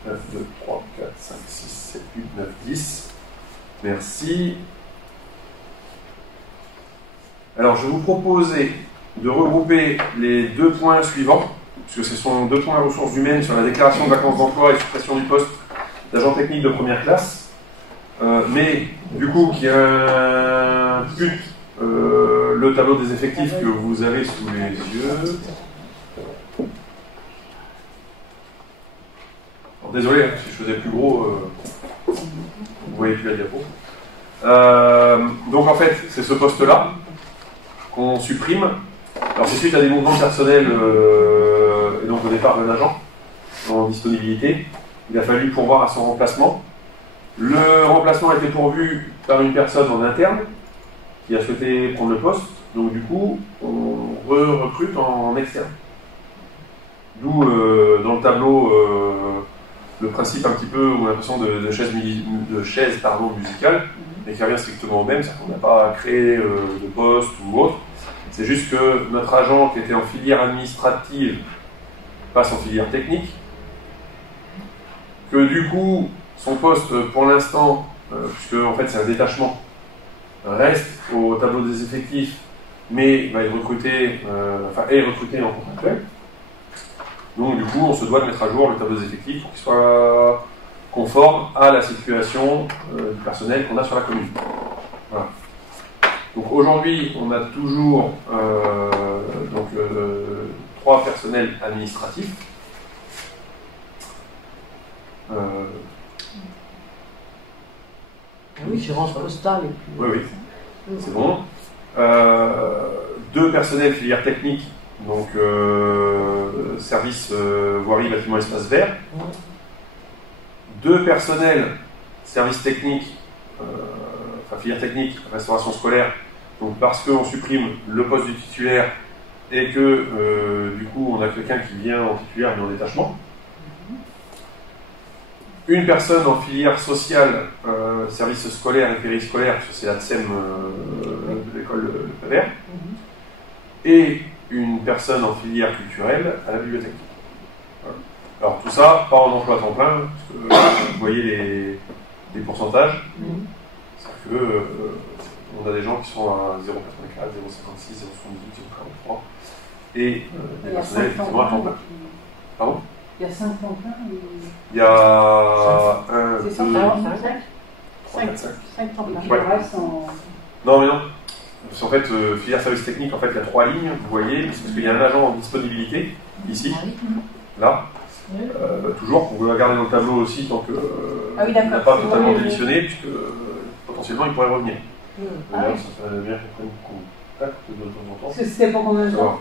9, 2, 3, 4, 5, 6, 7, 8, 9, 10. Merci. Alors, je vais vous proposer de regrouper les deux points suivants, puisque ce sont deux points ressources humaines sur la déclaration de vacances d'emploi et suppression du poste d'agent technique de première classe. Mais, du coup, qui implique le tableau des effectifs que vous avez sous les yeux. Alors, désolé, hein, si je faisais plus gros, vous voyez plus la diapo. Donc en fait, c'est ce poste-là qu'on supprime. Alors c'est suite à des mouvements personnels, et donc au départ d'un agent en disponibilité. Il a fallu pourvoir à son remplacement. Le remplacement a été pourvu par une personne en interne qui a souhaité prendre le poste. Donc du coup, on recrute en externe. D'où dans le tableau le principe un petit peu, on a l'impression de chaise musicale, mais qui revient strictement au même, c'est-à-dire qu'on n'a pas créé de poste ou autre. C'est juste que notre agent qui était en filière administrative passe en filière technique, que du coup, son poste pour l'instant, puisque en fait c'est un détachement, reste au tableau des effectifs, mais va être recruté, est recruté en contractuel. Donc du coup, on se doit de mettre à jour le tableau des effectifs pour qu'il soit conforme à la situation du personnel qu'on a sur la commune. Voilà. Donc aujourd'hui, on a toujours 3 personnels administratifs. Oui, gérance postale. Et puis... Oui, c'est bon. 2 personnels filière technique, donc service voirie, bâtiment, espace vert. 2 personnels service technique, filière technique, restauration scolaire, donc parce qu'on supprime le poste du titulaire et que du coup on a quelqu'un qui vient en titulaire mais en détachement. Une personne en filière sociale, service scolaire et périscolaire, parce que c'est la TSEM de l'école de Prévert, et une personne en filière culturelle à la bibliothèque. Voilà. Alors tout ça, pas en emploi à temps plein, parce que vous voyez les pourcentages, c'est que on a des gens qui sont à 0,84, 0,56, 0,78, 0,43, et des personnels effectivement à temps plein. Pardon ? Il y a 5 temps plein. Il y a 1, 2, 5 temps plein. Ouais. Le reste en... Non, mais non. Parce qu'en fait, filière service technique, en fait, il y a 3 lignes, vous voyez, parce qu'il y a un agent en disponibilité, ici, là. Toujours, vous pouvez regarder dans le tableau aussi, tant qu'il n'a pas totalement démissionné, puisque potentiellement il pourrait revenir. D'ailleurs, ça serait bien qu'on prenne contact de temps en temps. C'était pour combien de temps?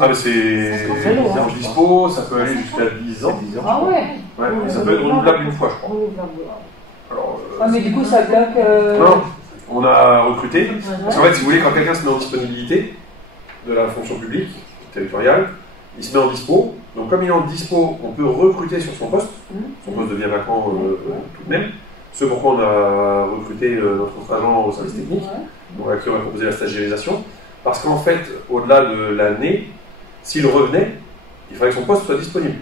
Ah, mais c'est en dispo, ça peut aller jusqu'à 10 ans. Ah ouais. Ouais, ça peut être renouvelable une fois, je crois. Alors, mais du coup, ça bloque. Non, on a recruté. Parce qu'en fait, si vous voulez, quand quelqu'un se met en disponibilité de la fonction publique territoriale, il se met en dispo. Donc, comme il est en dispo, on peut recruter sur son poste. Son poste devient vacant tout de même. C'est pourquoi on a recruté notre agent au service technique, donc à qui on a proposé la stagiairisation. Parce qu'en fait, au-delà de l'année, s'il revenait, il fallait que son poste soit disponible.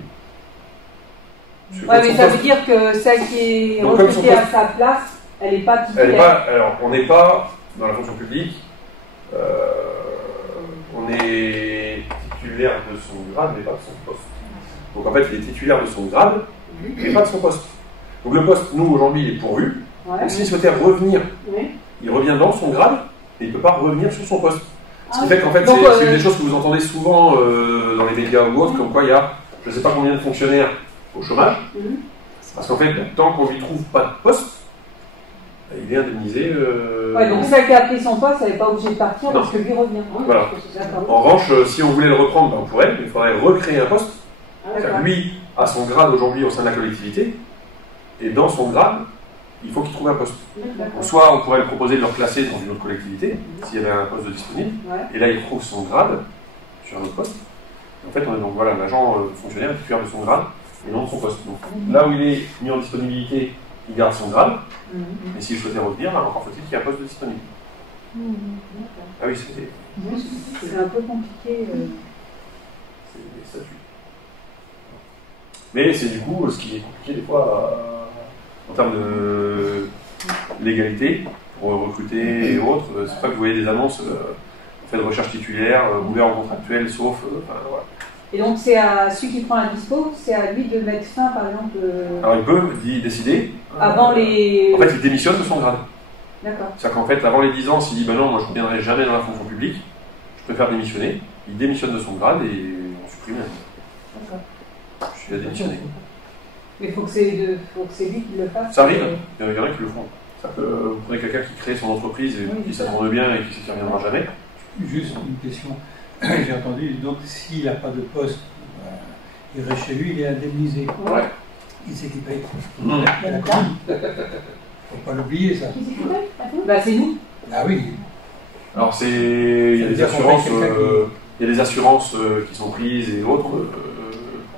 Ouais, mais ça veut dire que celle qui est recrutée à sa place, elle n'est pas titulaire. Alors, on n'est pas dans la fonction publique, on est titulaire de son grade, mais pas de son poste. Donc en fait, il est titulaire de son grade, mais pas de son poste. Donc le poste, nous, aujourd'hui, il est pourvu. Donc s'il souhaitait revenir, il revient dans son grade, et il ne peut pas revenir sur son poste. Ce qui fait qu'en fait, c'est une des choses que vous entendez souvent dans les médias ou autres, comme quoi il y a, je ne sais pas combien de fonctionnaires au chômage, parce qu'en fait, tant qu'on ne lui trouve pas de poste, il est indemnisé. Donc celle qui a pris son poste, elle n'est pas obligée de partir parce que lui revient. Voilà. En revanche, si on voulait le reprendre, on pourrait, mais il faudrait recréer un poste. Lui a son grade aujourd'hui au sein de la collectivité, et dans son grade, il faut qu'il trouve un poste. Soit on pourrait le proposer de le replacer dans une autre collectivité, s'il y avait un poste de disponible, et là il trouve son grade sur un autre poste. En fait, on est donc voilà, l'agent fonctionnaire est titulaire de son grade et non de son poste. Donc, là où il est mis en disponibilité, il garde son grade, mais s'il souhaitait revenir, encore faut-il qu'il y ait un poste de disponible. Ah oui, c'est un peu compliqué. C'est des statuts. Mais c'est du coup ce qui est compliqué des fois en termes de légalité pour recruter et autres. C'est pour ça que vous voyez des annonces fait de recherche titulaire, ouvert en contractuel, sauf. Voilà. Et donc c'est à celui qui prend la dispo, c'est à lui de mettre fin par exemple. Alors il peut décider. Avant les. En fait, il démissionne de son grade. D'accord. C'est-à-dire qu'en fait, avant les 10 ans, s'il dit ben non, moi je ne reviendrai jamais dans la fonction publique, je préfère démissionner. Il démissionne de son grade et on supprimé. D'accord. Je suis à démissionner. Mais il faut que c'est lui qui le fasse. Ça arrive, il y en a qui le font. Vous prenez quelqu'un qui crée son entreprise et qui ça tourne bien et qui sait qu'il ne reviendra jamais. Juste une question. J'ai entendu, donc s'il n'a pas de poste, il reste chez lui, il est indemnisé. Ouais. Il sait qu'il paye. Il y a la commune. Il ne faut pas l'oublier, ça. Qui s'est coupé? Bah, c'est nous. Ah oui. Alors il y a des assurances, il y a des assurances qui sont prises et autres pour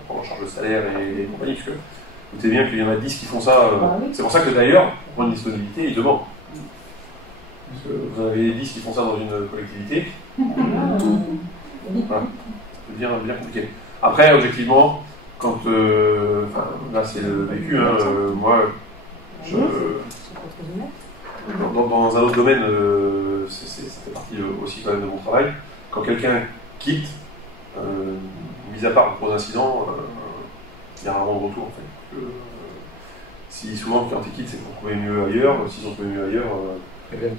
prendre en charge le salaire et compagnie, parce que vous savez bien qu'il y en a 10 qui font ça. C'est pour ça que d'ailleurs, pour une disponibilité, ils demandent. Parce que vous en avez 10 qui font ça dans une collectivité. Voilà. C'est bien compliqué. Après, objectivement, quand là c'est le vécu, hein, moi, dans un autre domaine, ça fait partie aussi quand même de mon travail. Quand quelqu'un quitte, mis à part pour incidents, il y a rarement de retour en fait. Si souvent quand ils quittent, c'est pour trouver mieux ailleurs. S'ils ont trouvé mieux ailleurs,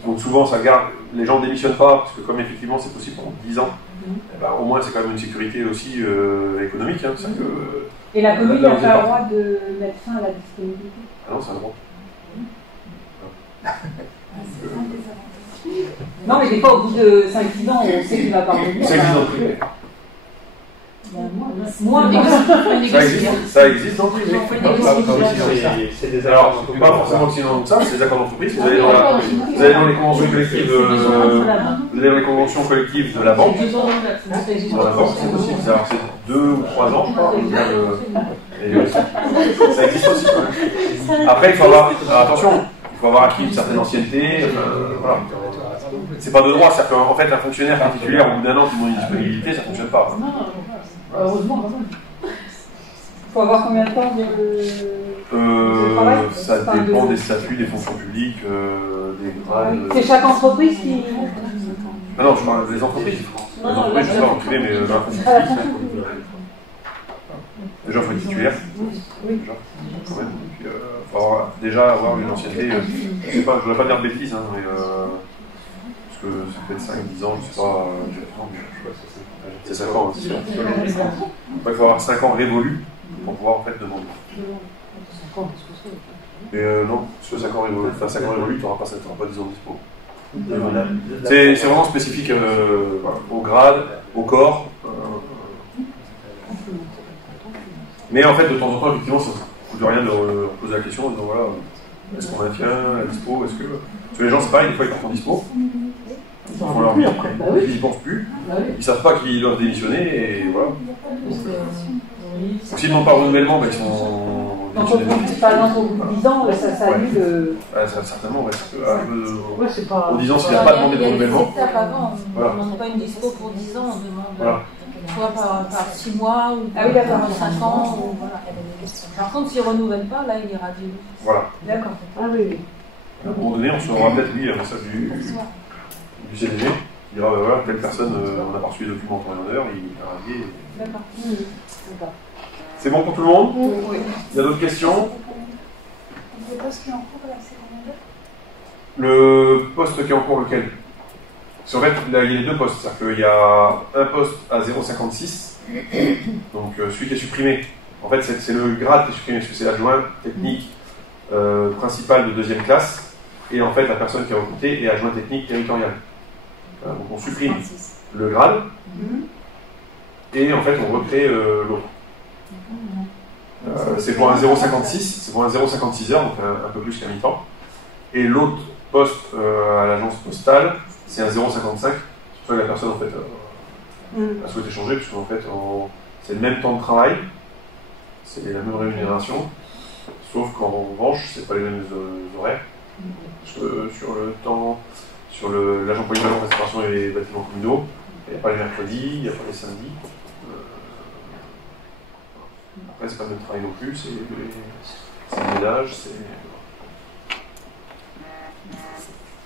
donc souvent ça garde. Les gens ne démissionnent pas parce que comme effectivement c'est possible pendant 10 ans, eh ben, au moins c'est quand même une sécurité aussi économique. Hein, et la commune n'a pas le droit de mettre fin à la disponibilité. Ah non, c'est un droit. Non, mais des fois, au bout de 5-10 ans, on sait qu'il va pas revenir. 5-10 ans privé. Moins Ça existe dans le privé. C'est des Alors, accords pas forcément sinon ça, c'est des accords d'entreprise. Vous allez dans les conventions collectives de la banque. Dans la banque, c'est possible. Alors, c'est 2 ou 3 ans, je crois. Ça existe aussi. Après, il faut avoir. Alors, attention, il faut avoir acquis une certaine ancienneté. Voilà. C'est pas de droit, c'est-à-dire qu'en fait, un fonctionnaire qui est titulaire au bout d'un an qui demande une disponibilité, ça ne fonctionne pas. Heureusement, quand même. Il faut avoir combien de temps de travail? Ça dépend des statuts, des fonctions publiques, des grades. C'est chaque entreprise qui. Ah non, je parle des entreprises. Les entreprises, je sais pas en privé, mais dans la fonction publique. Déjà, il faut être titulaire. Déjà, quand même. Il faut déjà avoir une ancienneté. Je ne voudrais pas dire de bêtises, hein, mais. Parce que ça peut être 5-10 ans, je ne sais pas. C'est 5 ans, c'est sûr. Il faut avoir 5 ans révolus pour pouvoir en fait demander. Mais non, sur 5 ans révolus, tu n'auras pas 10 ans de dispo. C'est vraiment spécifique au grade, au corps. Mais en fait, de temps en temps, effectivement, ça ne coûte rien de poser la question en disant voilà, est-ce qu'on maintient la dispo, parce que les gens, c'est pareil, des fois ils partent en dispo. Ils font leur vie, ils n'y pensent plus, ils ne savent pas qu'ils doivent démissionner, et voilà. S'ils n'ont pas renouvellement, ils sont démissionnés. Par exemple, au bout de 10 ans, ça annule. Certainement, ouais. Au 10 ans, s'il n'y a pas demandé de renouvellement. Il y a des étapes avant, on ne demande pas une dispo pour 10 ans, on demande soit par 6 mois ou par 5 ans. Par contre, s'il ne renouvelle pas, là, il ira du. Voilà. D'accord. Ah oui. À un moment donné, on se rendra peut-être, oui, un message du CDG qui dira voilà, telle personne, on a pas reçu les documents en temps et en heure, il est radié. D'accord. C'est bon pour tout le monde? Oui. Il y a d'autres questions? Le poste qui est en cours, là, c'est combien d'heures? Le poste qui est en cours, lequel? Parce qu'en fait, là, il y a les deux postes. C'est-à-dire qu'il y a un poste à 0,56, donc celui qui est supprimé. En fait, c'est le grade qui est supprimé, parce que c'est l'adjoint technique principal de 2e classe, et en fait, la personne qui est recrutée est adjoint technique territorial. Donc on supprime le grade, et en fait, on recrée l'autre. C'est pour un 0,56, c'est pour un 0,56 heures, donc un peu plus qu'un mi-temps. Et l'autre poste à l'agence postale, c'est un 0,55. C'est pour ça que la personne en fait a souhaité changer, puisque en fait c'est le même temps de travail, c'est la même rémunération, sauf qu'en revanche, c'est pas les mêmes horaires. Parce que sur l'agent polyvalent restauration et les bâtiments communaux, il n'y a pas les mercredis, il n'y a pas les samedis. Après, c'est pas le même travail non plus, c'est le ménage, c'est.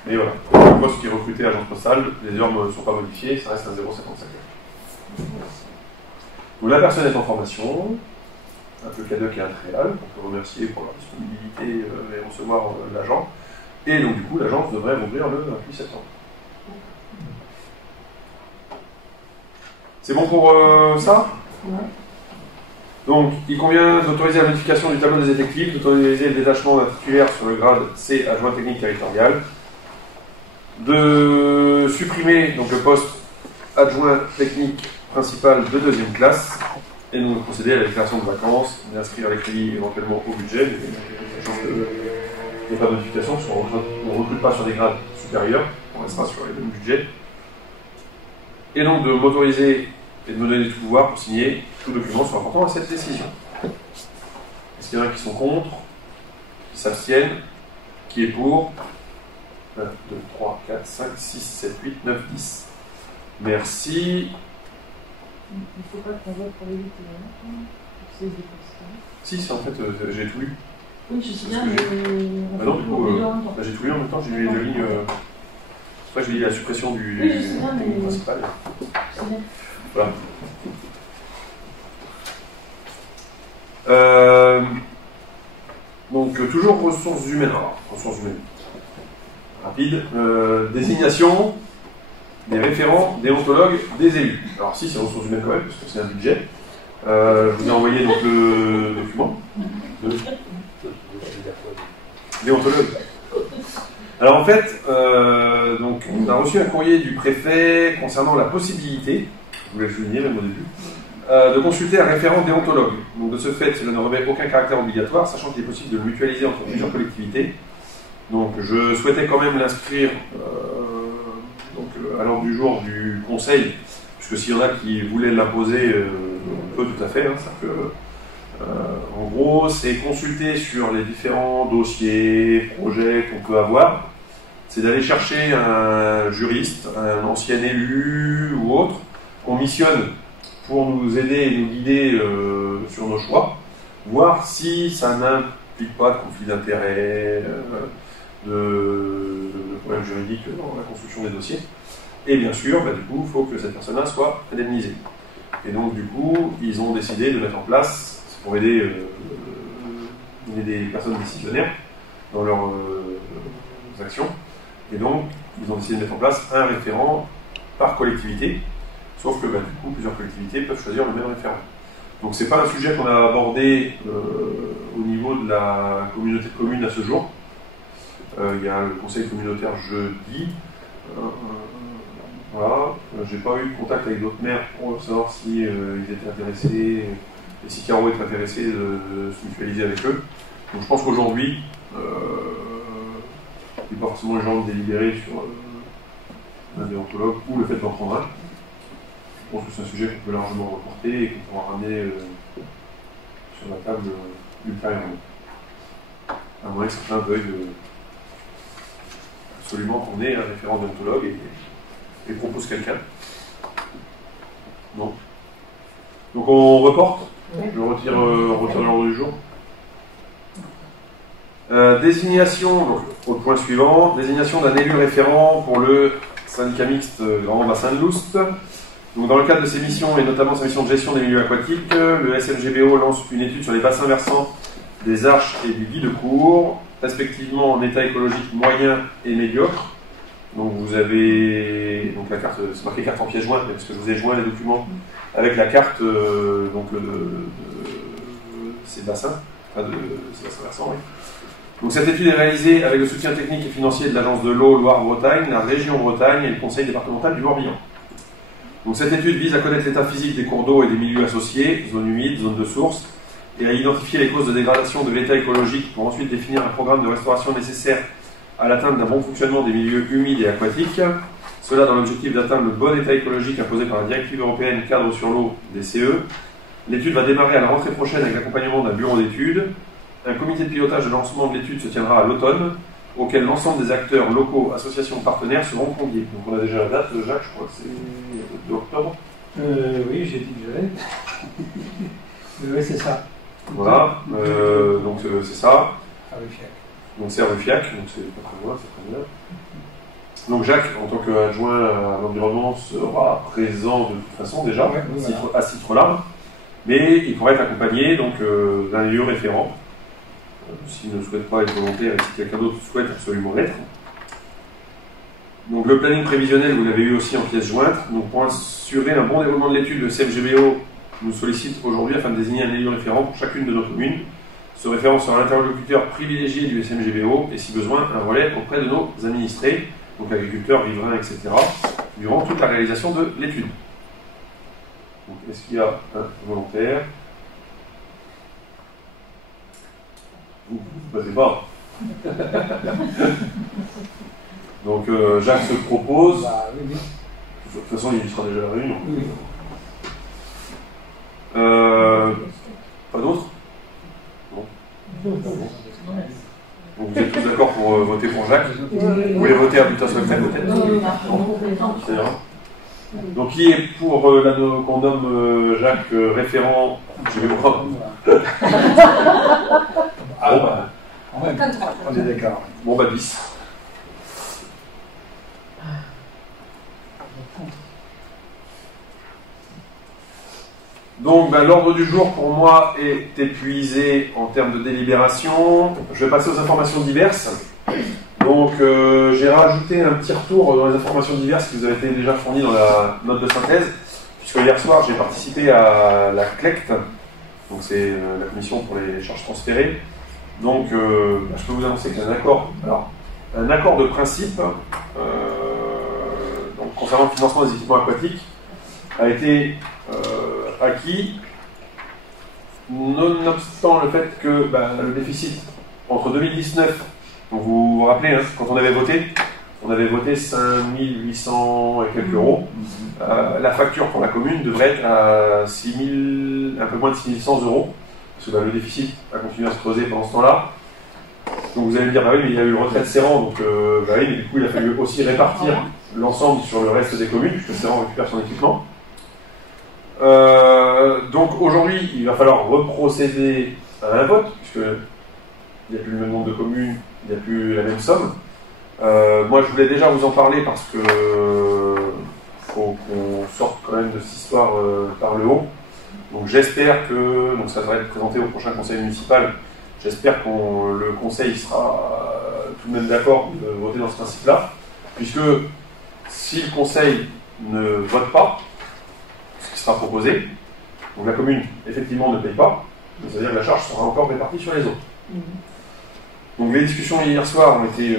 Mais voilà, le poste qui est recruté à l'agence postale, les heures ne sont pas modifiées, ça reste un 0,55 heures. Donc la personne est en formation, un peu caduc et intréal, on peut remercier pour leur disponibilité et recevoir l'agent. Et donc du coup, l'agence devrait rouvrir le 28 septembre. C'est bon pour ça? Donc, il convient d'autoriser la modification du tableau des effectifs, d'autoriser le détachement d'un titulaire sur le grade C, adjoint technique territorial, de supprimer donc, le poste adjoint technique principal de deuxième classe, et donc de procéder à la déclaration de vacances, d'inscrire les crédits éventuellement au budget, sachant que il n'y a pas de modification, parce qu'on ne recrute pas sur des grades supérieurs, on restera sur les mêmes budgets. Et donc de m'autoriser et de me donner tout pouvoir pour signer tout document sur rapportant à cette décision. Est-ce qu'il y en a qui sont contre, qui s'abstiennent, qui est pour? 1, 2, 3, 4, 5, 6, 7, 8, 9, 10. Merci. Il ne faut pas qu'on vote pour les Si, en fait, j'ai tout lu. Oui, je sais bien, mais. Non, du coup, j'ai tout lu en même temps, j'ai lu les deux lignes. Après, j'ai dit la suppression du principal. Voilà. Donc, toujours ressources humaines. Alors, ressources humaines. Rapide. Désignation des référents, déontologues, des élus. Alors, si, c'est ressources humaines quand même, parce que c'est un budget. Je vous ai envoyé donc le document. Déontologue. Alors en fait, donc, on a reçu un courrier du préfet concernant la possibilité, je voulais le souligner même au début, de consulter un référent déontologue. Donc de ce fait, cela ne revêt aucun caractère obligatoire, sachant qu'il est possible de le mutualiser entre plusieurs collectivités. Donc je souhaitais quand même l'inscrire à l'ordre du jour du conseil, puisque s'il y en a qui voulaient l'imposer, on peut tout à fait. Hein, en gros, c'est consulter sur les différents dossiers, projets qu'on peut avoir. C'est d'aller chercher un juriste, un ancien élu ou autre, qu'on missionne pour nous aider et nous guider sur nos choix, voir si ça n'implique pas de conflit d'intérêts, de problèmes juridiques dans la construction des dossiers. Et bien sûr, du coup, il faut que cette personne-là soit indemnisée. Et donc, du coup, ils ont décidé de mettre en place, pour aider des personnes décisionnaires dans leurs actions. Et donc, ils ont décidé de mettre en place un référent par collectivité, sauf que du coup, plusieurs collectivités peuvent choisir le même référent. Donc, ce n'est pas un sujet qu'on a abordé au niveau de la communauté de communes à ce jour. Il y a le conseil communautaire jeudi. Voilà. J'ai pas eu de contact avec d'autres maires pour savoir si ils étaient intéressés. Et si Caro est intéressé de se mutualiser avec eux. Donc je pense qu'aujourd'hui, il n'y a pas forcément les gens de délibérer sur un déontologue ou le fait d'en prendre un. Je pense que c'est un sujet qu'on peut largement reporter et qu'on pourra ramener sur la table ultérieurement. À moins que certains veuillent absolument qu'on ait un référent déontologue et propose quelqu'un. Non. Donc on reporte. Je retire l'ordre du jour. Désignation, donc au point suivant, désignation d'un élu référent pour le syndicat mixte Grand Bassin de Loust. Donc dans le cadre de ses missions et notamment sa mission de gestion des milieux aquatiques, le SMGBO lance une étude sur les bassins versants des Arches et du Guy de Cour, respectivement en état écologique moyen et médiocre. Donc vous avez donc la carte, c'est marqué carte en pièce jointe, parce que je vous ai joint les documents avec la carte de ces bassins, de ces bassins versants. Oui. Donc cette étude est réalisée avec le soutien technique et financier de l'Agence de l'eau Loire-Bretagne, la région Bretagne et le Conseil départemental du Morbihan. Donc cette étude vise à connaître l'état physique des cours d'eau et des milieux associés, zones humides, zones de source, et à identifier les causes de dégradation de l'état écologique pour ensuite définir un programme de restauration nécessaire à l'atteinte d'un bon fonctionnement des milieux humides et aquatiques. Cela dans l'objectif d'atteindre le bon état écologique imposé par la directive européenne cadre sur l'eau des CE. L'étude va démarrer à la rentrée prochaine avec l'accompagnement d'un bureau d'études. Un comité de pilotage de lancement de l'étude se tiendra à l'automne, auquel l'ensemble des acteurs locaux, associations, partenaires seront conviés. Donc on a déjà la date, Jacques, je crois que c'est 2 octobre. Oui, j'ai dit que j'allais. Oui, c'est ça. Voilà, donc c'est ça. À Ruffiac. Donc c'est à Ruffiac, donc c'est pas très loin, c'est très bien. Donc Jacques, en tant qu'adjoint à l'environnement, sera présent de toute façon déjà, ouais, à ce titre-là, mais il pourrait être accompagné d'un lieu référent, s'il ne souhaite pas être volontaire et si quelqu'un d'autre souhaite absolument l'être. Donc le planning prévisionnel, vous l'avez eu aussi en pièce jointe. Donc pour assurer un bon déroulement de l'étude, le CMGBO nous sollicite aujourd'hui afin de désigner un élu référent pour chacune de nos communes. Ce référent sera l'interlocuteur privilégié du SMGBO et, si besoin, un relais auprès de nos administrés, donc agriculteurs, riverains, etc., durant toute la réalisation de l'étude. Est-ce qu'il y a un volontaire? Vous ne battez pas. Donc Jacques se propose. Oui. De toute façon, il sera déjà à la réunion. Oui. Pas d'autres? Non. Donc vous êtes tous d'accord pour voter pour Jacques? Vous voulez voter à bulletin secret peut-être? Ça ira. Donc qui est pour qu'on nomme Jacques référent? Je vais voir. On est d'accord. Bon bah 10. Donc l'ordre du jour pour moi est épuisé en termes de délibération. Je vais passer aux informations diverses. Donc j'ai rajouté un petit retour dans les informations diverses qui vous avaient été déjà fournies dans la note de synthèse, puisque hier soir j'ai participé à la CLECT, donc c'est la commission pour les charges transférées. Donc je peux vous annoncer qu'il y a un accord. Alors, un accord de principe donc, concernant le financement des équipements aquatiques a été acquis, nonobstant le fait que le déficit entre 2019, donc vous vous rappelez, hein, quand on avait voté 5800 et quelques euros. La facture pour la commune devrait être à un peu moins de 6100 euros, parce que le déficit a continué à se creuser pendant ce temps-là. Donc vous allez me dire, oui, mais il y a eu le retrait de Serran, donc oui, mais du coup il a fallu aussi répartir l'ensemble sur le reste des communes, puisque Serran récupère son équipement. Donc aujourd'hui, il va falloir reprocéder à un vote, puisqu'il n'y a plus le même nombre de communes, il n'y a plus la même somme. Moi, je voulais déjà vous en parler parce que faut qu'on sorte quand même de cette histoire par le haut. Donc j'espère que ça devrait être présenté au prochain conseil municipal. J'espère que le conseil sera tout de même d'accord de voter dans ce principe-là, puisque si le conseil ne vote pas ce qui sera proposé, donc la commune effectivement ne paye pas, c'est-à-dire que la charge sera encore répartie sur les autres. Donc les discussions hier soir ont été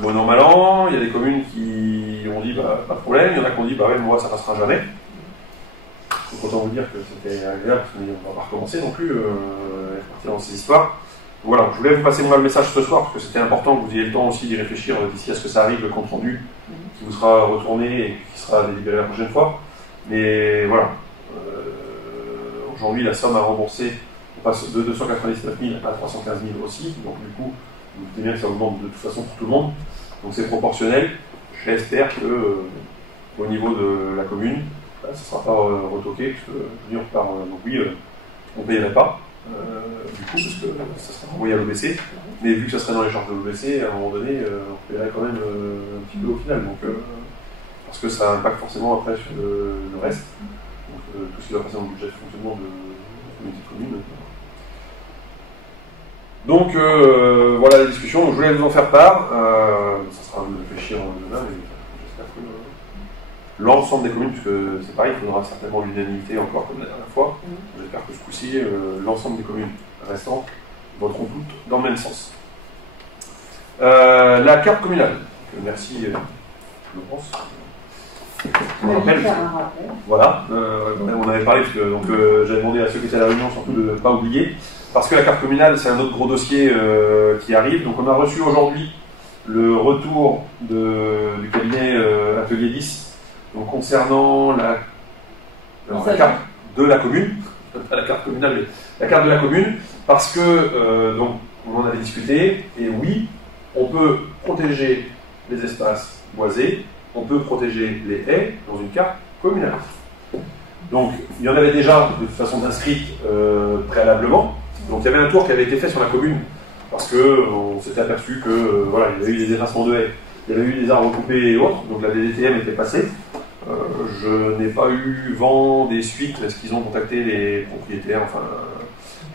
bon an mal an. Il y a des communes qui ont dit pas de problème, il y en a qui ont dit ouais, moi ça passera jamais. Donc autant vous dire que c'était agréable parce qu'on ne va pas recommencer non plus partir dans ces histoires. Donc, voilà, je voulais vous passer le message ce soir parce que c'était important que vous ayez le temps aussi d'y réfléchir d'ici à ce que ça arrive, le compte rendu qui vous sera retourné et qui sera délibéré la prochaine fois. Mais voilà, aujourd'hui la somme à rembourser passe de 299 000 à 315 000 aussi, donc du coup, vous doutez bien que ça augmente de toute façon pour tout le monde, donc c'est proportionnel. J'espère que au niveau de la commune, ça ne sera pas retoqué, parce que je veux dire, donc oui, on ne payerait pas, du coup, parce que ça sera envoyé à l'OBC, mais vu que ça serait dans les charges de l'OBC, à un moment donné, on paierait quand même un petit peu au final, donc, parce que ça impacte forcément après sur le reste, donc, tout ce qui va passer dans le budget de fonctionnement de la communauté de communes. Donc voilà les discussions, donc, je voulais vous en faire part, ça sera à vous de réfléchir demain, mais j'espère que l'ensemble des communes, puisque c'est pareil, il faudra certainement l'unanimité encore comme la dernière fois, j'espère que ce coup-ci, l'ensemble des communes restantes voteront toutes dans le même sens. La carte communale, donc, merci Laurence. On rappelle, voilà, on avait parlé, donc j'avais demandé à ceux qui étaient à la réunion surtout de ne pas oublier. Parce que la carte communale, c'est un autre gros dossier qui arrive. Donc on a reçu aujourd'hui le retour du cabinet Atelier 10 donc, concernant la carte de la commune, pas la carte communale, mais la carte de la commune, parce que donc on en avait discuté, et oui, on peut protéger les espaces boisés, on peut protéger les haies dans une carte communale. Donc il y en avait déjà de façon inscrite préalablement. Donc il y avait un tour qui avait été fait sur la commune, parce qu'on s'était aperçu que voilà, il y avait eu des effacements de haies, il y avait eu des arbres coupés et autres, donc la DDTM était passée. Je n'ai pas eu vent des suites, est-ce qu'ils ont contacté les propriétaires, enfin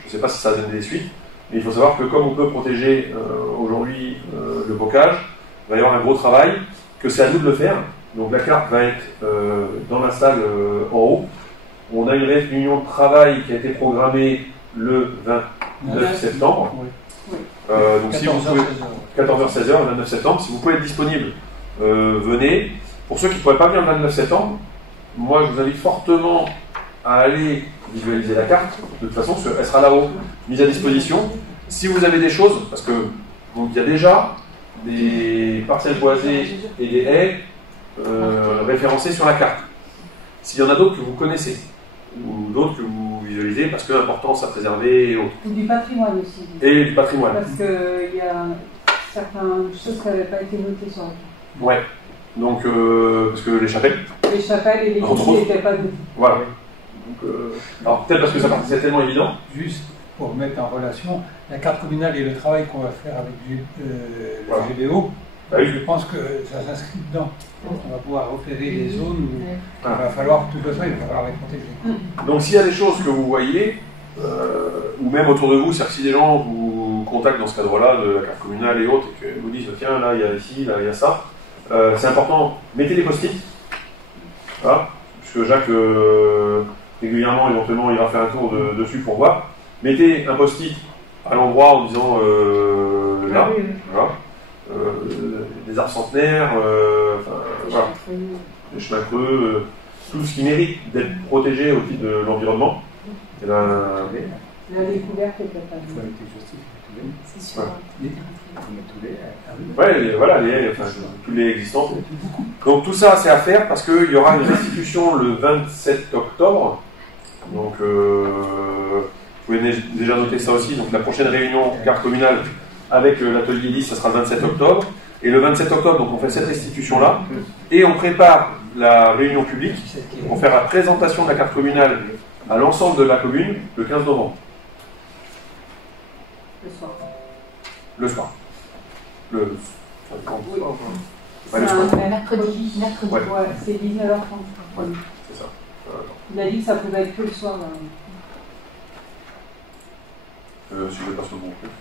je ne sais pas si ça a donné des suites, mais il faut savoir que comme on peut protéger aujourd'hui le bocage, il va y avoir un gros travail, que c'est à nous de le faire. Donc la carte va être dans la salle en haut. On a une réunion de travail qui a été programmée le 29 septembre. Donc si vous pouvez, 14h-16h, le 29 septembre, si vous pouvez être disponible, venez. Pour ceux qui ne pourraient pas venir le 29 septembre, moi je vous invite fortement à aller visualiser la carte. De toute façon, elle sera là-haut, mise à disposition. Si vous avez des choses, parce que donc, il y a déjà des parcelles boisées et des haies référencées sur la carte. S'il y en a d'autres que vous connaissez, ou d'autres que vous visualisez parce que l'importance à préserver et autres. Ou du patrimoine aussi. Et du patrimoine. Parce qu'il y a certaines choses qui n'avaient pas été notées sur la carte. Ouais. Donc, parce que les chapelles. Les chapelles et les églises n'étaient pas notées. Voilà. Donc, alors peut-être parce que ça paraissait tellement évident. Juste pour mettre en relation la carte communale et le travail qu'on va faire avec voilà. le GBO, Oui. je pense que ça s'inscrit dedans. On va pouvoir repérer les zones où il va falloir, de toute façon, il va falloir les protéger. Donc s'il y a des choses que vous voyez, ou même autour de vous, c'est-à-dire que si des gens vous contactent dans ce cadre-là de la carte communale et autres, et que vous disent tiens, là il y a ici, là il y a ça, c'est important, mettez des post-it, voilà, puisque Jacques régulièrement, éventuellement, ira faire un tour dessus pour voir. Mettez un post-it à l'endroit en disant là, voilà. Des arbres centenaires, voilà, des chemins creux, tout ce qui mérite d'être protégé au titre de l'environnement. La découverte est pas C'est sûr. Ouais, voilà, tous les existants. Donc tout ça, c'est à faire parce qu'il y aura une restitution le 27 octobre. Donc, vous pouvez déjà noter ça aussi. Donc la prochaine réunion carte communale avec l'atelier 10, ça sera le 27 octobre. Et le 27 octobre, donc on fait cette restitution-là. Et on prépare la réunion publique pour faire la présentation de la carte communale à l'ensemble de la commune le 15 novembre. le soir. Le soir. Oui. Ouais, le soir. Mercredi. Ouais. Ouais, c'est 19h30. Ouais, c'est ça. Il a dit que ça pouvait être que le soir. Là. Si je vais pas sur le bon truc.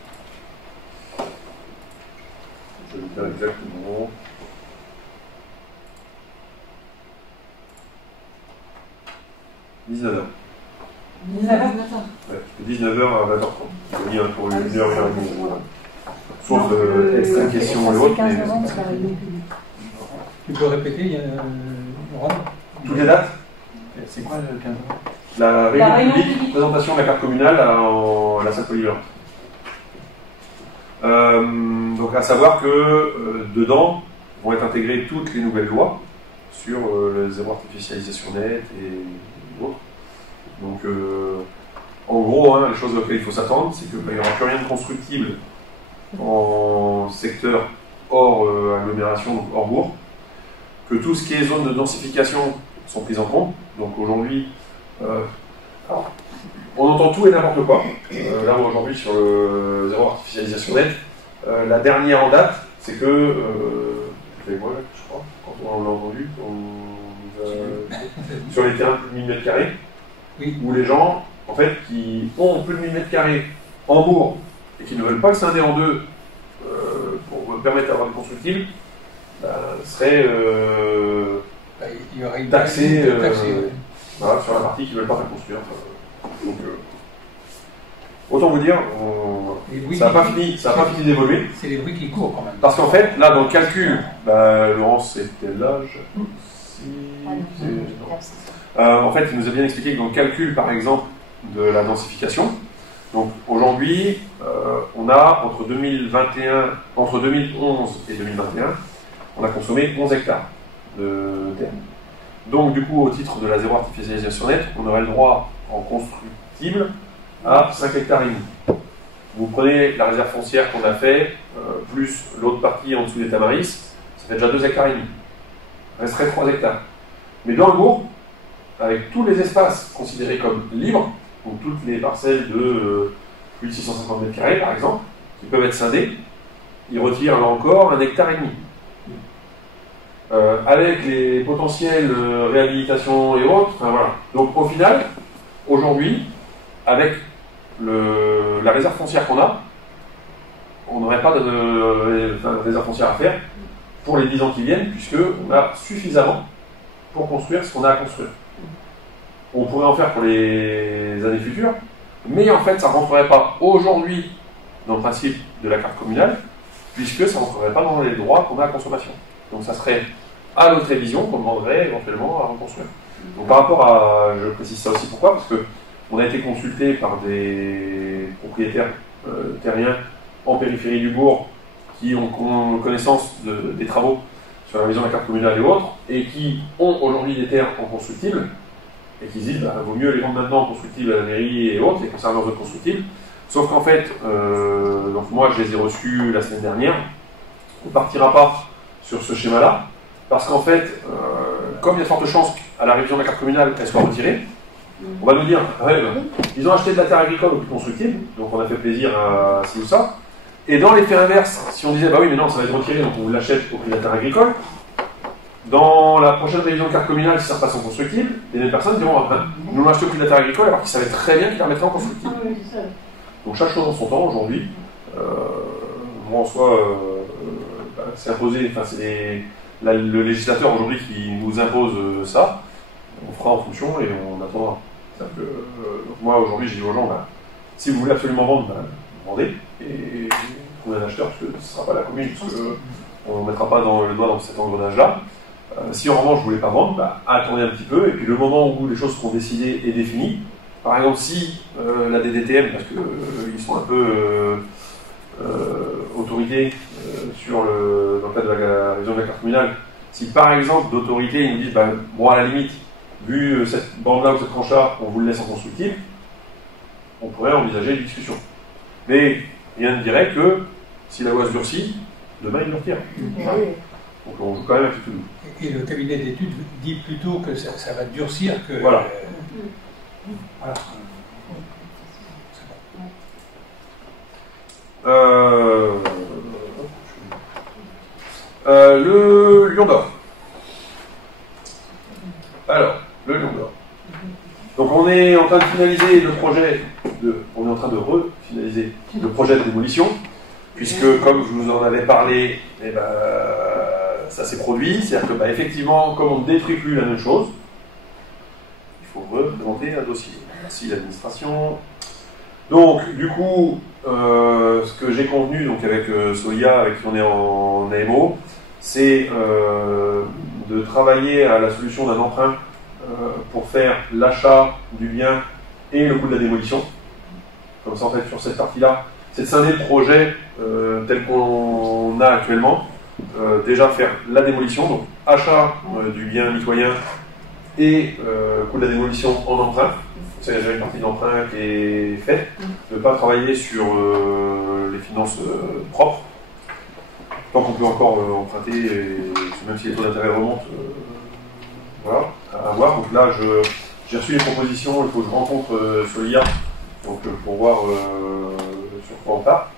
Je vais dire exactement. « 19h. 19h. Ouais, 19h à 20h30. J'ai mis pour une heure, j'ai un sauf extrême question et autres. Mais... Tu peux répéter, Laurent ? Toutes les dates ? C'est quoi le 15 novembre ? La réunion réunion publique, publique. présentation de la carte communale à la salle polyvalente. Donc à savoir que dedans vont être intégrées toutes les nouvelles lois sur le zéro artificialisation nette et autres. Donc en gros, les choses auxquelles il faut s'attendre, c'est qu'il n'y aura plus rien de constructible en secteur hors agglomération, donc hors bourg, que tout ce qui est zone de densification sont prises en compte. Donc aujourd'hui, on entend tout et n'importe quoi. Là aujourd'hui sur le zéro artificialisation nette, la dernière en date, c'est que, je crois, quand on l'a entendu, sur les terrains de plus de 1000 m², oui. où les gens, en fait, qui ont plus de 1000 m² en bourg et qui ne veulent pas le scinder en deux pour permettre d'avoir des constructibles, seraient il y aurait une taxés ouais. voilà, sur la partie qui ne veulent pas faire construire. Donc, autant vous dire, ça n'a pas fini d'évoluer. C'est les bruits qui courent quand même. Parce qu'en fait, là, dans le calcul, Laurence, c'était l'âge. En fait, il nous a bien expliqué que dans le calcul, par exemple, de la densification, donc aujourd'hui, on a entre 2011 et 2021, on a consommé 11 hectares de terre. Donc, du coup, au titre de la zéro artificialisation nette, on aurait le droit en constructible à 5 hectares et demi. Vous prenez la réserve foncière qu'on a fait, plus l'autre partie en dessous des Tamaris, ça fait déjà 2 hectares et demi. Il resterait 3 hectares. Mais dans le bourg, avec tous les espaces considérés comme libres, donc toutes les parcelles de plus de 650 m², par exemple, qui peuvent être scindées, ils retirent là encore 1 hectare et demi. Avec les potentielles réhabilitations et autres, enfin voilà. Donc au final, aujourd'hui, avec la réserve foncière qu'on a, on n'aurait pas de réserve foncière à faire pour les 10 ans qui viennent, puisqu'on a suffisamment pour construire ce qu'on a à construire. on pourrait en faire pour les années futures, mais en fait, ça ne rentrerait pas aujourd'hui dans le principe de la carte communale, puisque ça ne rentrerait pas dans les droits qu'on a à consommation. Donc ça serait à notre révision qu'on demanderait éventuellement à reconstruire. Donc par rapport à, je précise ça aussi pourquoi, parce qu'on a été consulté par des propriétaires terriens en périphérie du bourg qui ont connaissance des travaux sur la révision de la carte communale et autres, et qui ont aujourd'hui des terres en constructible, et qui disent bah, vaut mieux les vendre maintenant en constructible à la mairie et autres, et conserver leurs autres constructibles. Sauf qu'en fait, donc moi je les ai reçus la semaine dernière, on ne partira pas sur ce schéma-là, parce qu'en fait, comme il y a de fortes chances à la révision de la carte communale qu'elle soit retirée, on va nous dire, ouais, ils ont acheté de la terre agricole au plus constructible, donc on a fait plaisir à ci ou ça, et dans l'effet inverse, si on disait, bah oui, mais non, ça va être retiré, donc on vous l'achète au prix de la terre agricole, dans la prochaine révision de carte communale, si ça repasse en constructible, les mêmes personnes diront, ah, nous l'ont acheté au prix de la terre agricole, alors qu'ils savaient très bien qu'ils la remettraient en constructible. Donc chaque chose en son temps, aujourd'hui, moi en soi, c'est imposé, enfin c'est le législateur aujourd'hui qui nous impose ça, on fera en fonction et on attendra. Donc moi aujourd'hui j'ai dit aux gens, bah, si vous voulez absolument vendre, bah, vendez et trouvez un acheteur, parce que ce ne sera pas la commune, parce qu'on ne mettra pas le doigt dans cet engrenage-là. Si en revanche vous ne voulez pas vendre, bah, attendez un petit peu, et puis le moment où les choses seront décidées et définies, par exemple si la DDTM, parce qu'ils sont un peu autorités dans le cadre de la révision de la carte communale, si par exemple d'autorité ils nous disent, bah, bon à la limite, vu cette bande-là ou cette tranche-là, on vous le laisse en constructible, on pourrait envisager une discussion. Mais rien ne dirait que si la loi se durcit, demain il le retire. Donc on joue quand même un petit peu doux. Et le cabinet d'études dit plutôt que ça va durcir que... Voilà. Voilà. Le Lion d'Or. Alors, le Lion d'Or. Donc on est en train de finaliser le projet on est en train de refinaliser le projet de démolition, puisque comme je vous en avais parlé, eh ben, ça s'est produit, c'est-à-dire que bah, effectivement, comme on ne détruit plus la même chose, il faut représenter un dossier. Merci l'administration. Donc, du coup, ce que j'ai convenu donc, avec Soya, avec qui on est en AMO, c'est de travailler à la solution d'un emprunt pour faire l'achat du bien et le coût de la démolition. Comme ça, en fait, sur cette partie-là, c'est de scinder le projet tel qu'on a actuellement. Déjà faire la démolition, donc achat du bien mitoyen et coût de la démolition en emprunt. C'est déjà une partie d'emprunt qui est faite. De ne pas travailler sur les finances propres. Tant qu'on peut encore emprunter, même si les taux d'intérêt remontent, voilà, à voir. Donc là, j'ai reçu les propositions, il faut que je rencontre Solia donc, pour voir sur quoi on part.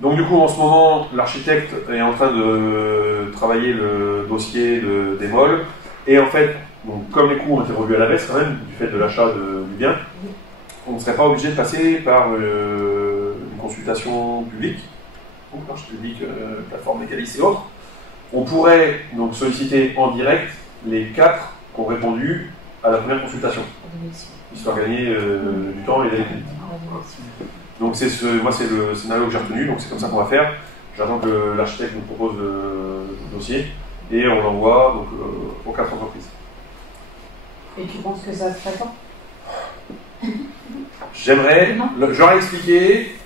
Donc du coup, en ce moment, l'architecte est en train de travailler le dossier de démol. Et en fait, donc, comme les coûts ont été revus à la baisse quand même, du fait de l'achat du bien, on ne serait pas obligé de passer par une consultation publique, donc marché public, plateforme Mécalis et autres. On pourrait donc solliciter en direct les 4 qui ont répondu à la première consultation, histoire de gagner du temps et de l'équipe. Donc moi c'est le scénario que j'ai retenu, donc c'est comme ça qu'on va faire. J'attends que l'architecte nous propose le dossier et on l'envoie donc, aux 4 entreprises. Et tu penses que ça se fait quand? J'aimerais, j'aurais expliqué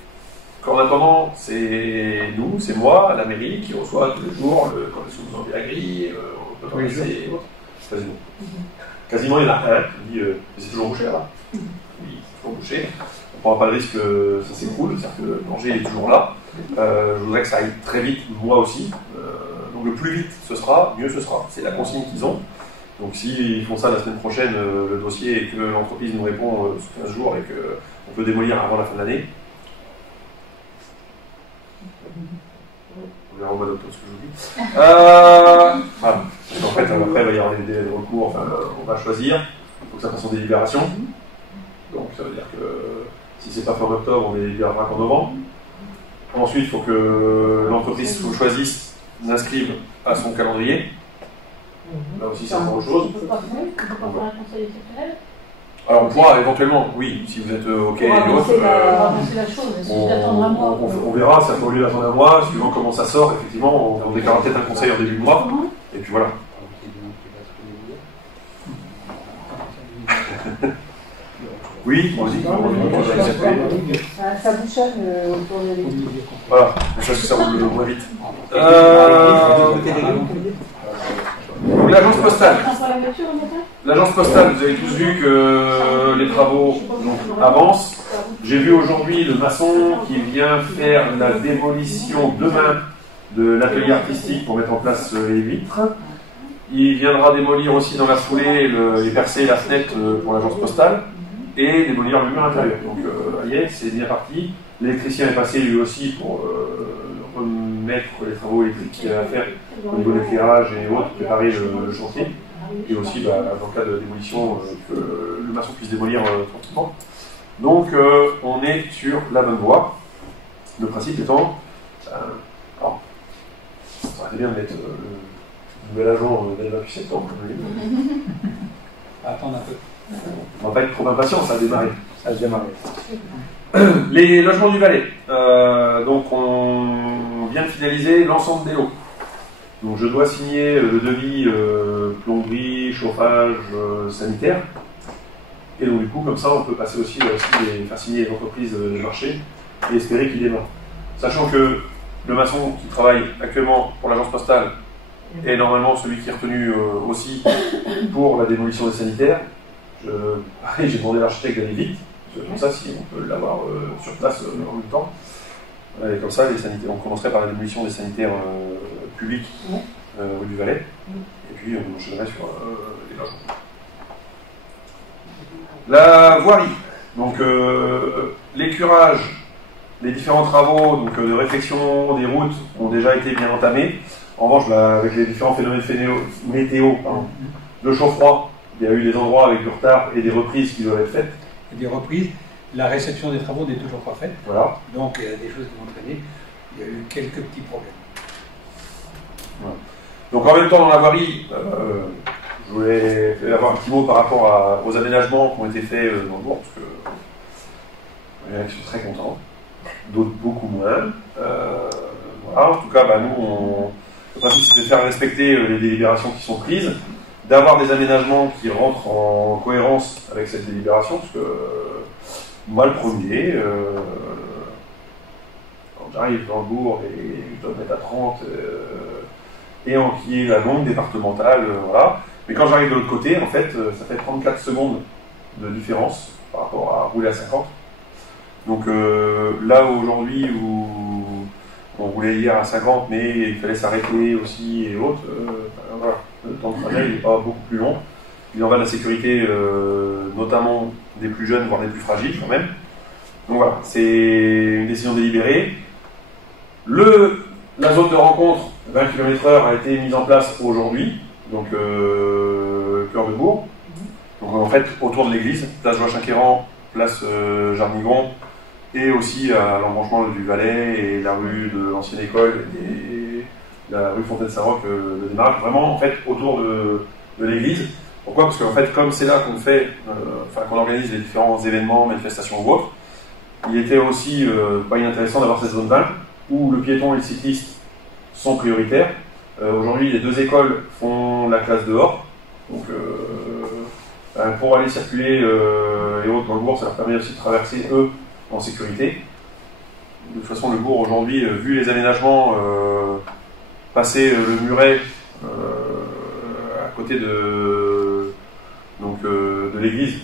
qu'en attendant, c'est nous, c'est moi, la mairie, qui reçoit tous les jours quand les sous en gris, on peut passer, quasiment. Quasiment, il y en a un qui dit c'est toujours bouché là. Oui, c'est toujours bouché. On ne prendra pas le risque que ça s'écroule, c'est-à-dire que le danger est toujours là. Je voudrais que ça aille très vite, moi aussi. Donc le plus vite ce sera, mieux ce sera. C'est la consigne qu'ils ont. Donc s'ils font ça la semaine prochaine, le dossier, et que l'entreprise nous répond sous 15 jours et qu'on peut démolir avant la fin de l'année, on verra au mois d'octobre ce que je vous dis. Voilà. Donc, en fait, après, il va y avoir des délais de recours, enfin, on va choisir, il faut que ça fasse en délibération. Donc ça veut dire que si c'est pas fin octobre, on délibérera qu'en novembre. Ensuite, il faut que l'entreprise choisisse, l'inscrive à son calendrier. Là aussi, c'est encore autre chose. On peut pas faire un conseil exceptionnel. Alors, on pourra éventuellement, oui, si vous êtes OK et l'autre, on verra, ça peut au lieu d'attendre un mois, suivant comment ça sort, effectivement, on déclarera peut-être un conseil en début de mois, et puis voilà. Oui, on dit. Ça bouchonne autour de l'équipe. Voilà, ça roule moins vite. L'agence postale. L'agence postale, vous avez tous vu que les travaux avancent. J'ai vu aujourd'hui le maçon qui vient faire la démolition demain de l'atelier artistique pour mettre en place les vitres. Il viendra démolir aussi dans la foulée et percer la fenêtre pour l'agence postale et démolir le mur intérieur. Donc, voyez, c'est bien parti. L'électricien est passé lui aussi pour remettre les travaux électriques qu'il y a à faire au niveau de l'éclairage et autres, préparer le chantier. Et aussi, dans le cas de démolition, que le maçon puisse démolir tranquillement. Donc, on est sur la bonne voie. Le principe étant, alors, ça aurait été bien de mettre le nouvel agent dès le 28 septembre. Attendre un peu. On ne va pas être trop impatient, ça a démarré. Ça a démarré. Les logements du Valais. Donc, on vient de finaliser l'ensemble des lots. Donc, je dois signer le devis plomberie, chauffage, sanitaire. Et donc, du coup, comme ça, on peut passer aussi faire signer les entreprises de marché et espérer qu'ils démarrent. Sachant que le maçon qui travaille actuellement pour l'agence postale est normalement celui qui est retenu aussi pour la démolition des sanitaires. Pareil, j'ai demandé à l'architecte d'aller vite. Comme ça, si on peut l'avoir sur place en même temps. Et comme ça, les sanitaires, on commencerait par la démolition des sanitaires publics du Valais. Et puis, on enchaînerait sur les logements. La voirie. Donc, les curages, les différents travaux de réfection des routes ont déjà été bien entamés. En revanche, avec les différents phénomènes météo, de chaud-froid, il y a eu des endroits avec du retard et des reprises qui doivent être faites. Et des reprises, la réception des travaux n'est toujours pas faite. Voilà. Donc, il y a des choses qui vont traîner. Il y a eu quelques petits problèmes. Voilà. Donc, en même temps, dans la voirie, je voulais avoir un petit mot par rapport aux aménagements qui ont été faits dans le bourg, parce que il y en a qui sont très contents, d'autres beaucoup moins. Voilà. En tout cas, nous, le principe, c'est de faire respecter les délibérations qui sont prises, d'avoir des aménagements qui rentrent en cohérence avec cette délibération, parce que moi, le premier, quand j'arrive dans le bourg et je dois me mettre à 30, et en qui est la longue départementale, voilà. Mais quand j'arrive de l'autre côté, en fait, ça fait 34 secondes de différence par rapport à rouler à 50. Donc là, aujourd'hui, où on roulait hier à 50, mais il fallait s'arrêter aussi et autres, voilà. Le temps de trajet n'est pas beaucoup plus long. Il en va de la sécurité, notamment des plus jeunes, voire des plus fragiles quand même. Donc voilà, c'est une décision délibérée. La zone de rencontre, 20 km/h, a été mise en place aujourd'hui, donc cœur de bourg. Donc en fait, autour de l'église, place Joachim-Quéran, place Jarnigon, et aussi à l'embranchement du Valais et la rue de l'ancienne école et la rue Fontaine-Saint-Roch, le démarrage, vraiment en fait autour de l'église. Pourquoi? Parce qu'en fait, comme c'est là qu'on organise les différents événements, manifestations ou autres, il était aussi pas inintéressant d'avoir cette zone 20 où le piéton et le cycliste sont prioritaires. Aujourd'hui, les deux écoles font la classe dehors, donc pour aller circuler et autres dans le bourg, ça leur permet aussi de traverser eux en sécurité. De toute façon, le bourg aujourd'hui, vu les aménagements, passer le muret à côté de l'église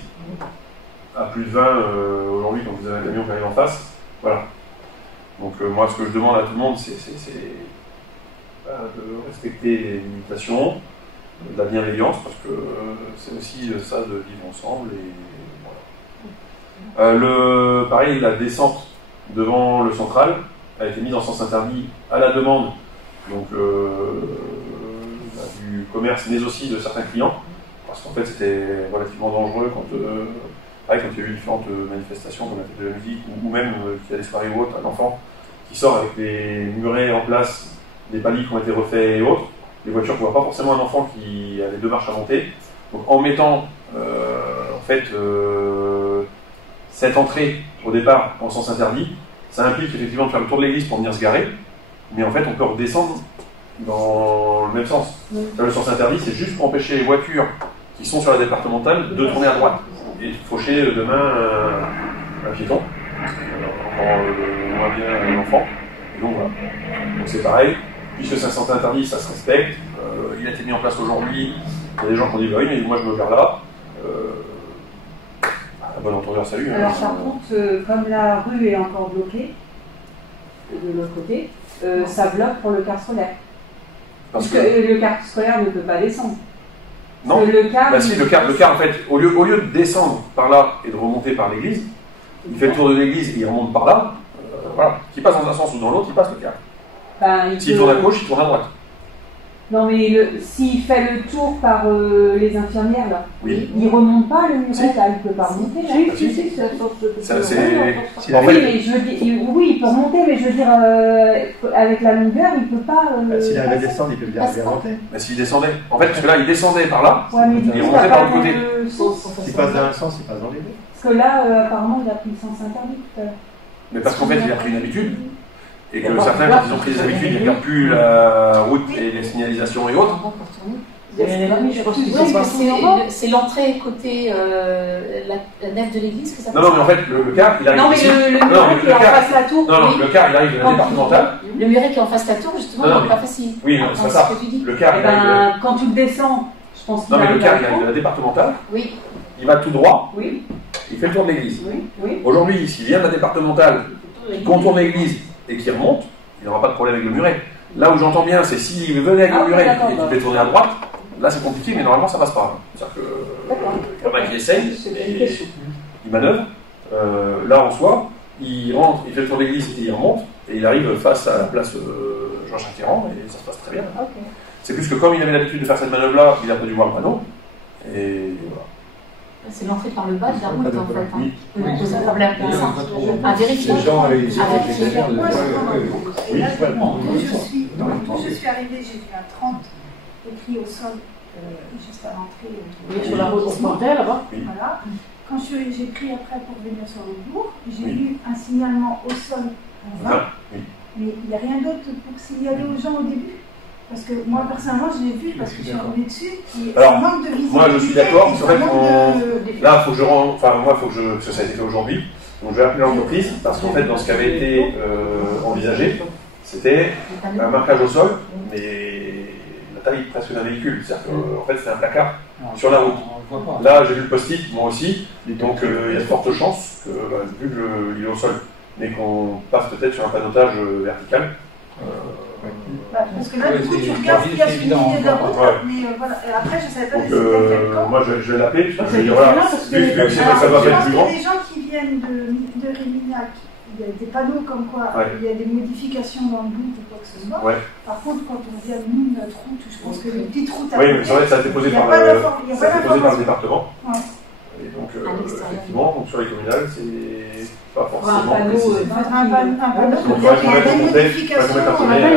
à plus de 20 aujourd'hui, quand vous avez un camion qui arrive en face, voilà. Donc moi, ce que je demande à tout le monde, c'est de respecter les limitations, de la bienveillance, parce que c'est aussi ça de vivre ensemble. Et voilà. Pareil, la descente devant le central a été mise en sens interdit à la demande donc, du commerce, mais aussi de certains clients, parce qu'en fait c'était relativement dangereux quand il y a eu différentes manifestations, comme la fête de la musique, ou même qu'il y a des soirées ou autres, un enfant qui sort avec les murets en place, des paliers qui ont été refaits et autres, les voitures ne voient pas forcément un enfant qui a les 2 marches à monter. Donc en mettant en fait cette entrée au départ en sens interdit, ça implique effectivement de faire le tour de l'église pour venir se garer, mais en fait on peut redescendre dans le même sens. Le sens interdit, c'est juste pour empêcher les voitures qui sont sur la départementale de tourner à droite et de faucher de main un piéton, on voit bien un enfant. Et donc voilà. Donc c'est pareil, puisque c'est un sens interdit, ça se respecte. Il a été mis en place aujourd'hui. Il y a des gens qui ont dit bah oui, mais moi je me gare là. À bon entendeur, salut. Alors par contre, comme la rue est encore bloquée de l'autre côté, ça bloque pour le car scolaire. Parce que le car scolaire ne peut pas descendre. Non, le car, bah si, le car en fait, au lieu de descendre par là et de remonter par l'église, il fait le tour de l'église et il remonte par là. Voilà. S'il passe dans un sens ou dans l'autre, il passe le car. Ben, s'il tourne à gauche, il tourne à droite. Non, mais s'il fait le tour par les infirmières, là, oui. Il ne remonte pas le muret, là, il ne peut pas remonter. Là. Si, c'est la force de mais je veux dire, oui, il peut remonter, mais je veux dire, avec la longueur, il ne peut pas. S'il arrive à descendre, il peut bien remonter. Bah, s'il descendait. En fait, parce que là, il descendait par là, ouais, mais il remontait par l'autre côté. S'il passe dans un sens, il passe dans les deux. Parce que là, apparemment, il a pris le sens interdit tout à l'heure. Mais parce qu'en fait, il a pris une habitude. Et que certains, quand ils ont pris des habitudes, ils ne regardent plus la route et les signalisations et autres. C'est l'entrée côté la nef de l'église que ça passe. Non, mais en fait, le car, il arrive. Non, mais le muret qui est en face de la tour. Non, le car, il arrive de la départementale. Le muret qui est en face de la tour, justement, n'est pas facile. Oui, non, c'est pas ça. Le car, il arrive. Quand tu le descends, je pense qu'il arrive. Non, mais le car, il arrive de la départementale. Oui. Il va tout droit. Oui. Il fait le tour de l'église. Oui. Aujourd'hui, s'il vient de la départementale, il contourne l'église et qu'il remonte, il n'aura pas de problème avec le muret. Là où j'entends bien, c'est s'il venait avec le muret et qu'il fait tourner à droite, là c'est compliqué, mais normalement ça passe pas. C'est-à-dire qu'il y en a qui essayent, il manœuvre. Là en soi, il rentre, il fait le tour de l'église et il remonte, et il arrive face à la place Jean-Jacques Ferrand, et ça se passe très bien. C'est plus que comme il avait l'habitude de faire cette manœuvre-là, il a pas dû voir le panneau, et voilà. C'est l'entrée par le bas de la route en fait. Oui. C'est un problème pour ça. À vérifier. Quand je suis arrivée, j'ai vu un 30 écrit au sol juste à l'entrée. Sur la route frontale là-bas. Voilà. Quand j'ai pris après pour venir sur le bourg, j'ai vu un signalement au sol en 20, mais il n'y a rien d'autre pour signaler aux gens au début. Parce que moi personnellement je l'ai vu parce que je suis revenue dessus et alors, manque de visibilité. Moi je suis d'accord, parce qu'en fait là il faut que je rende, enfin moi il faut que je, parce que ça a été fait aujourd'hui, donc je vais appeler l'entreprise parce qu'en fait dans ce qui avait été envisagé, c'était un marquage au sol, mais la taille presque d'un véhicule, c'est-à-dire qu'en fait c'est un placard sur la route. Là j'ai vu le post-it, moi aussi, donc il y a de fortes chances que, vu qu'il est au sol, mais qu'on passe peut-être sur un panotage vertical. Parce que là, du coup, tu regardes ce qu'il y a sur le milieu de la route, mais voilà. Et après, je ne savais pas si c'était quel camp. Moi, je vais l'appeler, je vais dire voilà, vu que ça va faire plus grand. Il y a des gens qui viennent de Réminac, il y a des panneaux comme quoi il y a des modifications dans le but ou quoi que ce soit. Par contre, quand on vient de nous, notre route, je pense que les petites routes à oui, mais c'est vrai que ça a été posé par le département. Et donc, effectivement, donc sur les communales, c'est pas forcément précisé. Un panneau. Donc, il faudrait qu'on mette un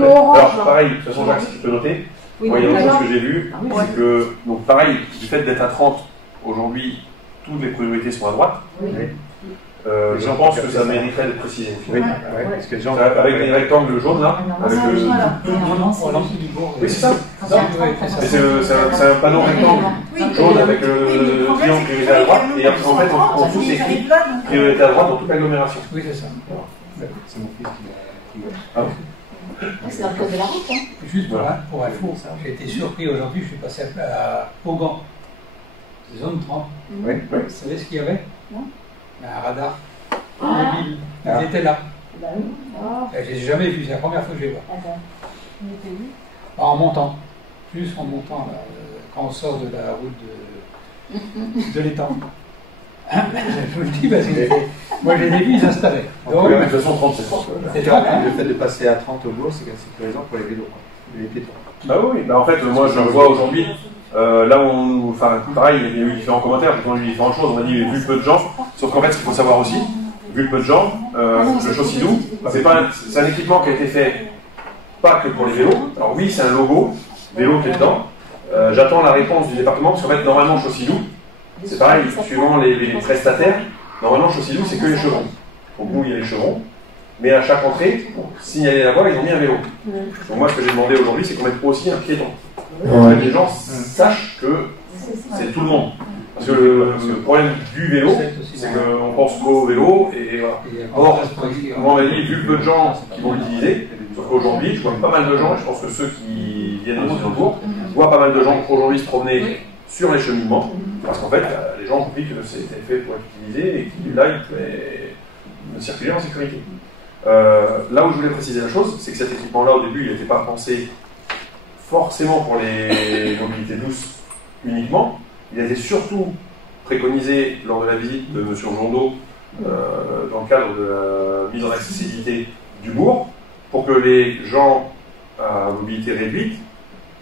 alors, pareil, de toute façon, Jacques, si tu peux noter, moi, il y a autre chose que j'ai vu, c'est que, donc pareil, du fait d'être à 30, aujourd'hui, toutes les priorités sont à droite. Je pense que ça mériterait d'être précisé. Parce que avec des rectangles jaunes là, avec le. Oui, c'est ça. C'est un panneau rectangle jaune avec le triangle priorité à droite, et en fait, en dessous, c'est écrit priorité à droite dans toute l'agglomération. Oui, c'est ça. C'est mon fils qui l'a. C'est dans le code de la route. Juste pour info, j'ai été surpris aujourd'hui, je suis passé à Poggan, zone 30. Vous savez ce qu'il y avait? Un radar mobile. Ils étaient là. Je ne les ai jamais vus, c'est la première fois que je les vois. En montant. Juste en montant, là, quand on sort de la route de l'étang. Je vous le dis parce que moi je les ai vus, ils s'installaient. Donc, de toute façon, 30, c'est fort. Le fait de passer à 30 au bourg, c'est sécurisant pour les vélos, les piétons. Bah oui, en fait, moi je le vois aujourd'hui. Là où enfin pareil, il y a eu différents commentaires, j'ai entendu différentes choses, on m'a dit vu le peu de gens, sauf qu'en fait ce qu'il faut savoir aussi, vu le peu de gens, le Chaucidou, c'est un équipement qui a été fait pas que pour les vélos, alors oui c'est un logo, vélo qui est dedans. J'attends la réponse du département, parce qu'en fait, normalement, Chaussylou, c'est pareil, suivant les prestataires, normalement, Chaussylou, c'est que les chevrons. Donc nous, il y a les chevrons, mais à chaque entrée, pour signaler la voie, ils ont mis un vélo. Donc moi, ce que j'ai demandé aujourd'hui, c'est qu'on mette aussi un piéton. Pour que les gens sachent que c'est tout le monde. Parce que le problème du vélo, c'est qu'on pense qu'au vélo, et voilà. Or, on m'a dit, vu peu de gens qui vont l'utiliser, sauf qu'aujourd'hui, je vois pas mal de gens, et je pense que ceux qui viennent aussi dans le cours, voient pas mal de gens aujourd'hui se promener sur les cheminements, parce qu'en fait, les gens ont compris que c'était fait pour être utilisé, et que là, ils pouvaient circuler en sécurité. Là où je voulais préciser la chose, c'est que cet équipement-là, au début, il n'était pas pensé forcément pour les mobilités douces uniquement. Il a été surtout préconisé lors de la visite de M. Jondeau dans le cadre de la mise en accessibilité du bourg, pour que les gens à mobilité réduite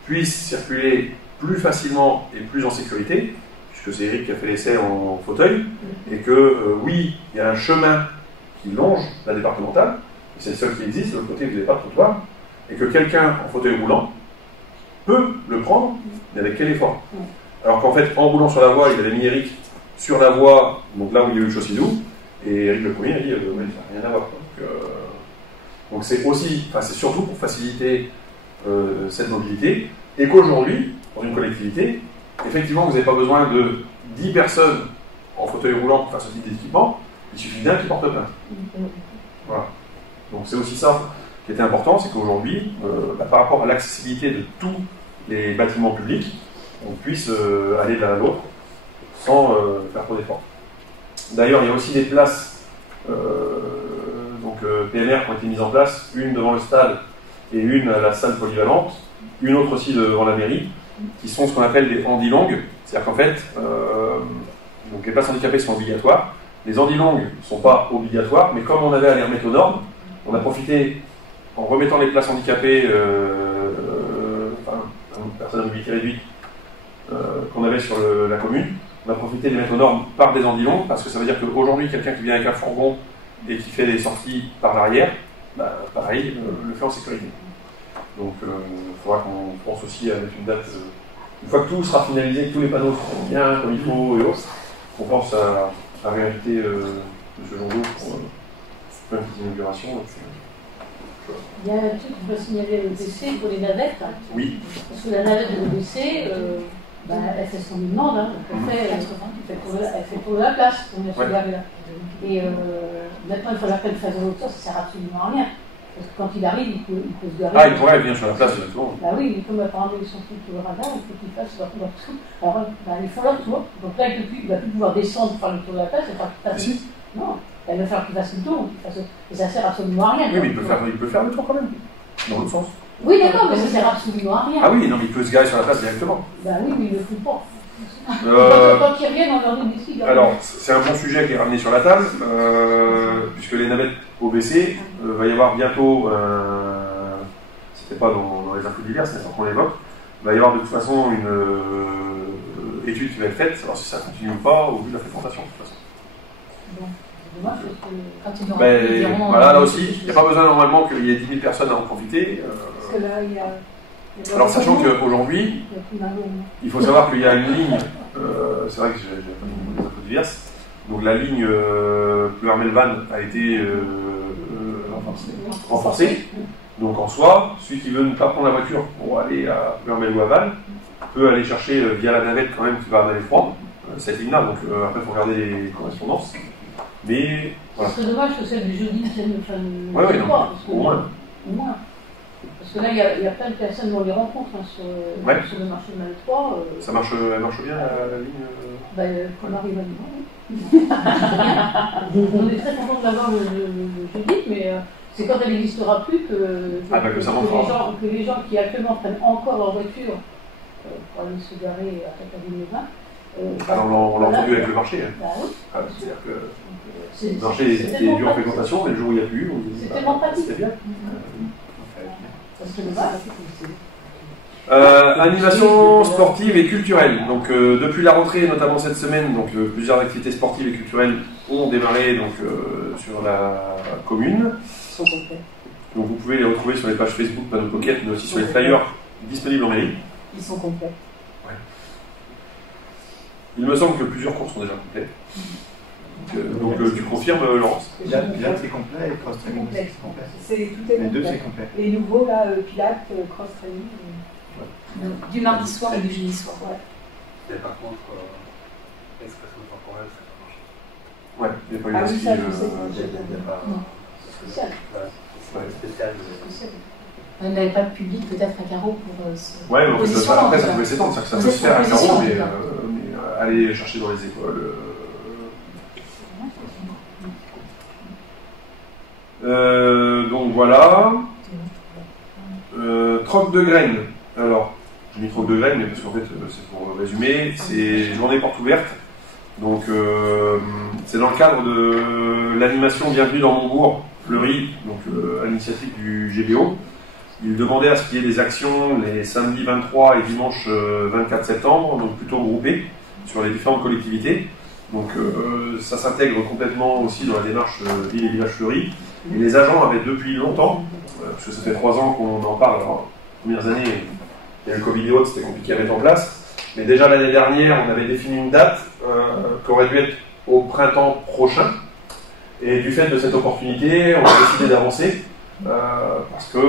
puissent circuler plus facilement et plus en sécurité, puisque c'est Eric qui a fait l'essai en fauteuil, et que oui, il y a un chemin qui longe la départementale, et c'est le seul qui existe, de l'autre côté vous n'avez pas de trottoir, et que quelqu'un en fauteuil roulant peut le prendre, mais avec quel effort? Alors qu'en fait, en roulant sur la voie, il avait mis Eric sur la voie, donc là où il y a eu le Chaussylou, et Eric le premier a dit ça n'a rien à voir. Donc c'est aussi, enfin c'est surtout pour faciliter cette mobilité, et qu'aujourd'hui, dans une collectivité, effectivement, vous n'avez pas besoin de 10 personnes en fauteuil roulant pour faire ce type d'équipement, il suffit d'un qui porte plainte. Voilà. Donc c'est aussi ça qui était important, c'est qu'aujourd'hui, par rapport à l'accessibilité de tous les bâtiments publics, on puisse aller de l'un à l'autre sans faire trop d'efforts. D'ailleurs, il y a aussi des places PMR qui ont été mises en place, une devant le stade et une à la salle polyvalente, une autre aussi devant la mairie, qui sont ce qu'on appelle des handilongues. C'est-à-dire qu'en fait, donc les places handicapées sont obligatoires. Les handilongues ne sont pas obligatoires, mais comme on avait à les remettre aux normes, on a profité, en remettant les places handicapées, personnes à mobilité réduite, qu'on avait sur la commune, on a profité de les mettre aux normes par des handilongues, parce que ça veut dire qu'aujourd'hui, quelqu'un qui vient avec un fourgon et qui fait des sorties par l'arrière, pareil, le fait en sécurité. Donc il faudra qu'on pense aussi à mettre une date, une fois que tout sera finalisé, que tous les panneaux seront bien comme il faut et autres, on pense à réinviter M. Jondeau pour une petite inauguration. Il y a un truc qu'on peut signaler au l'EBC pour les navettes. Oui. Parce que la navette de l'EBC, elle fait son demande, hein, donc elle fait tourner la place pour venir se garer là. Et maintenant, il faudra qu'elle fasse de hauteur, ça ne sert absolument à rien. Parce que quand il arrive, il peut se garer. Ah, il pourrait venir sur la place directement. Bah oui, mais comme apparemment ils sont tous au radar, il faut qu'il fasse leur tour. Alors, il faut leur tour. Donc là, il ne va plus pouvoir descendre pour faire le tour de la place, il va falloir qu'il fasse. Non, il va falloir qu'il fasse le tour. Et ça ne sert absolument à rien. Oui, mais il peut faire le tour quand même. Dans l'autre sens. Oui, d'accord, mais ça ne sert absolument à rien. Ah oui, non, mais il peut se garer sur la place directement. Bah oui, mais il ne le fout pas. Quand ils reviennent, on leur dit des. Alors, c'est un bon sujet qui est ramené sur la table, puisque les navettes OBC, va y avoir bientôt, c'était pas dans les infos diverses, c'est ça qu'on l'évoque, va y avoir de toute façon une étude qui va être faite, alors si ça continue ou pas, au vu de la fréquentation, de toute façon. Bon, c'est dommage parce que quand ils diront. Voilà, là aussi, il n'y a pas besoin normalement qu'il y ait 10 000 personnes à en profiter. Parce que là, il y a. Alors, sachant qu'aujourd'hui, il faut savoir qu'il y a une ligne, c'est vrai que j'ai pas mis les infos diverses, donc la ligne Pleurer-Melvan a été renforcée. Donc en soi, celui qui veut ne pas prendre la voiture pour aller à Pleurer-Melvan ou à Vannes peut aller chercher via la navette quand même qui va à Vallée-Froide, cette ligne-là. Donc après, il faut regarder les correspondances. Mais voilà. C'est dommage que celle du jeudi tienne au moins. Parce que là, il y a plein de personnes où on les rencontre sur le marché de Mal 3. Elle marche bien la ligne Quand on arrive à Lyon. On est très content de l'avoir le jeudi, mais c'est quand elle n'existera plus que les gens qui actuellement prennent encore leur voiture pour aller se garer à Catalogne-les-Bains. On l'a entendu avec le marché. Bah oui. C'est-à-dire que le marché était dû en fréquentation, mais le jour où il n'y a plus, c'est tellement pratique. C'était bien. Animation sportive et culturelle. Donc depuis la rentrée, notamment cette semaine, donc plusieurs activités sportives et culturelles ont démarré donc sur la commune. Donc vous pouvez les retrouver sur les pages Facebook Panneau Pocket, mais aussi sur les flyers disponibles en mairie. Ils sont complets. Ouais. Il me semble que plusieurs cours sont déjà complets. Donc tu confirmes, Laurence? Pilates c'est complet et cross-training c'est complet. Tout est Les deux c'est complet. complet. Les nouveaux là, Pilates, cross-training. Du mardi soir et du jeudi soir. Ouais. Et par contre, expression temporelle, ça n'a pas marché. Ouais, il n'y a pas eu Ah oui, d'inscrit, ça, je sais. Non. C'est spécial. C'est spécial. On n'avait pas de public, peut-être à carreau pour Ouais, donc position, après en ça tout pouvait cas. s'étendre, c'est-à-dire que ça Vous peut êtes se faire à proposition, carreau, en mais tout cas. aller chercher dans les écoles. Donc voilà. Troc de graines. Alors, j'ai mis troc de graines, mais parce qu'en fait, c'est pour résumer, c'est journée porte ouverte. Donc, c'est dans le cadre de l'animation Bienvenue dans mon bourg, Fleury, donc à l'initiative du GBO. Il demandait à ce qu'il y ait des actions les samedis 23 et dimanche 24 septembre, donc plutôt groupées sur les différentes collectivités. Donc, ça s'intègre complètement aussi dans la démarche Ville et Village Fleury. Et les agents avaient depuis longtemps, parce que ça fait 3 ans qu'on en parle, alors, les premières années, il y a eu le Covid et autres, c'était compliqué à mettre en place. Mais déjà l'année dernière, on avait défini une date qui aurait dû être au printemps prochain. Et du fait de cette opportunité, on a décidé d'avancer parce que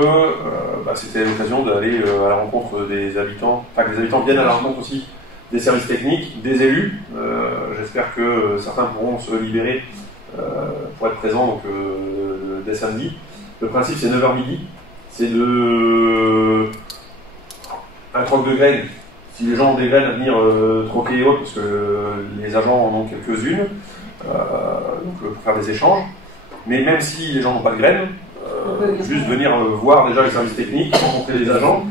c'était l'occasion d'aller à la rencontre des habitants, enfin que les habitants viennent à la rencontre aussi des services techniques, des élus. J'espère que certains pourront se libérer pour être présents donc, dès samedi. Le principe c'est 9h midi. C'est un troc de graines. Si les gens ont des graines à venir troquer et autres, parce que les agents en ont quelques-unes, pour faire des échanges. Mais même si les gens n'ont pas de graines, juste venir voir déjà les services techniques, rencontrer les agents,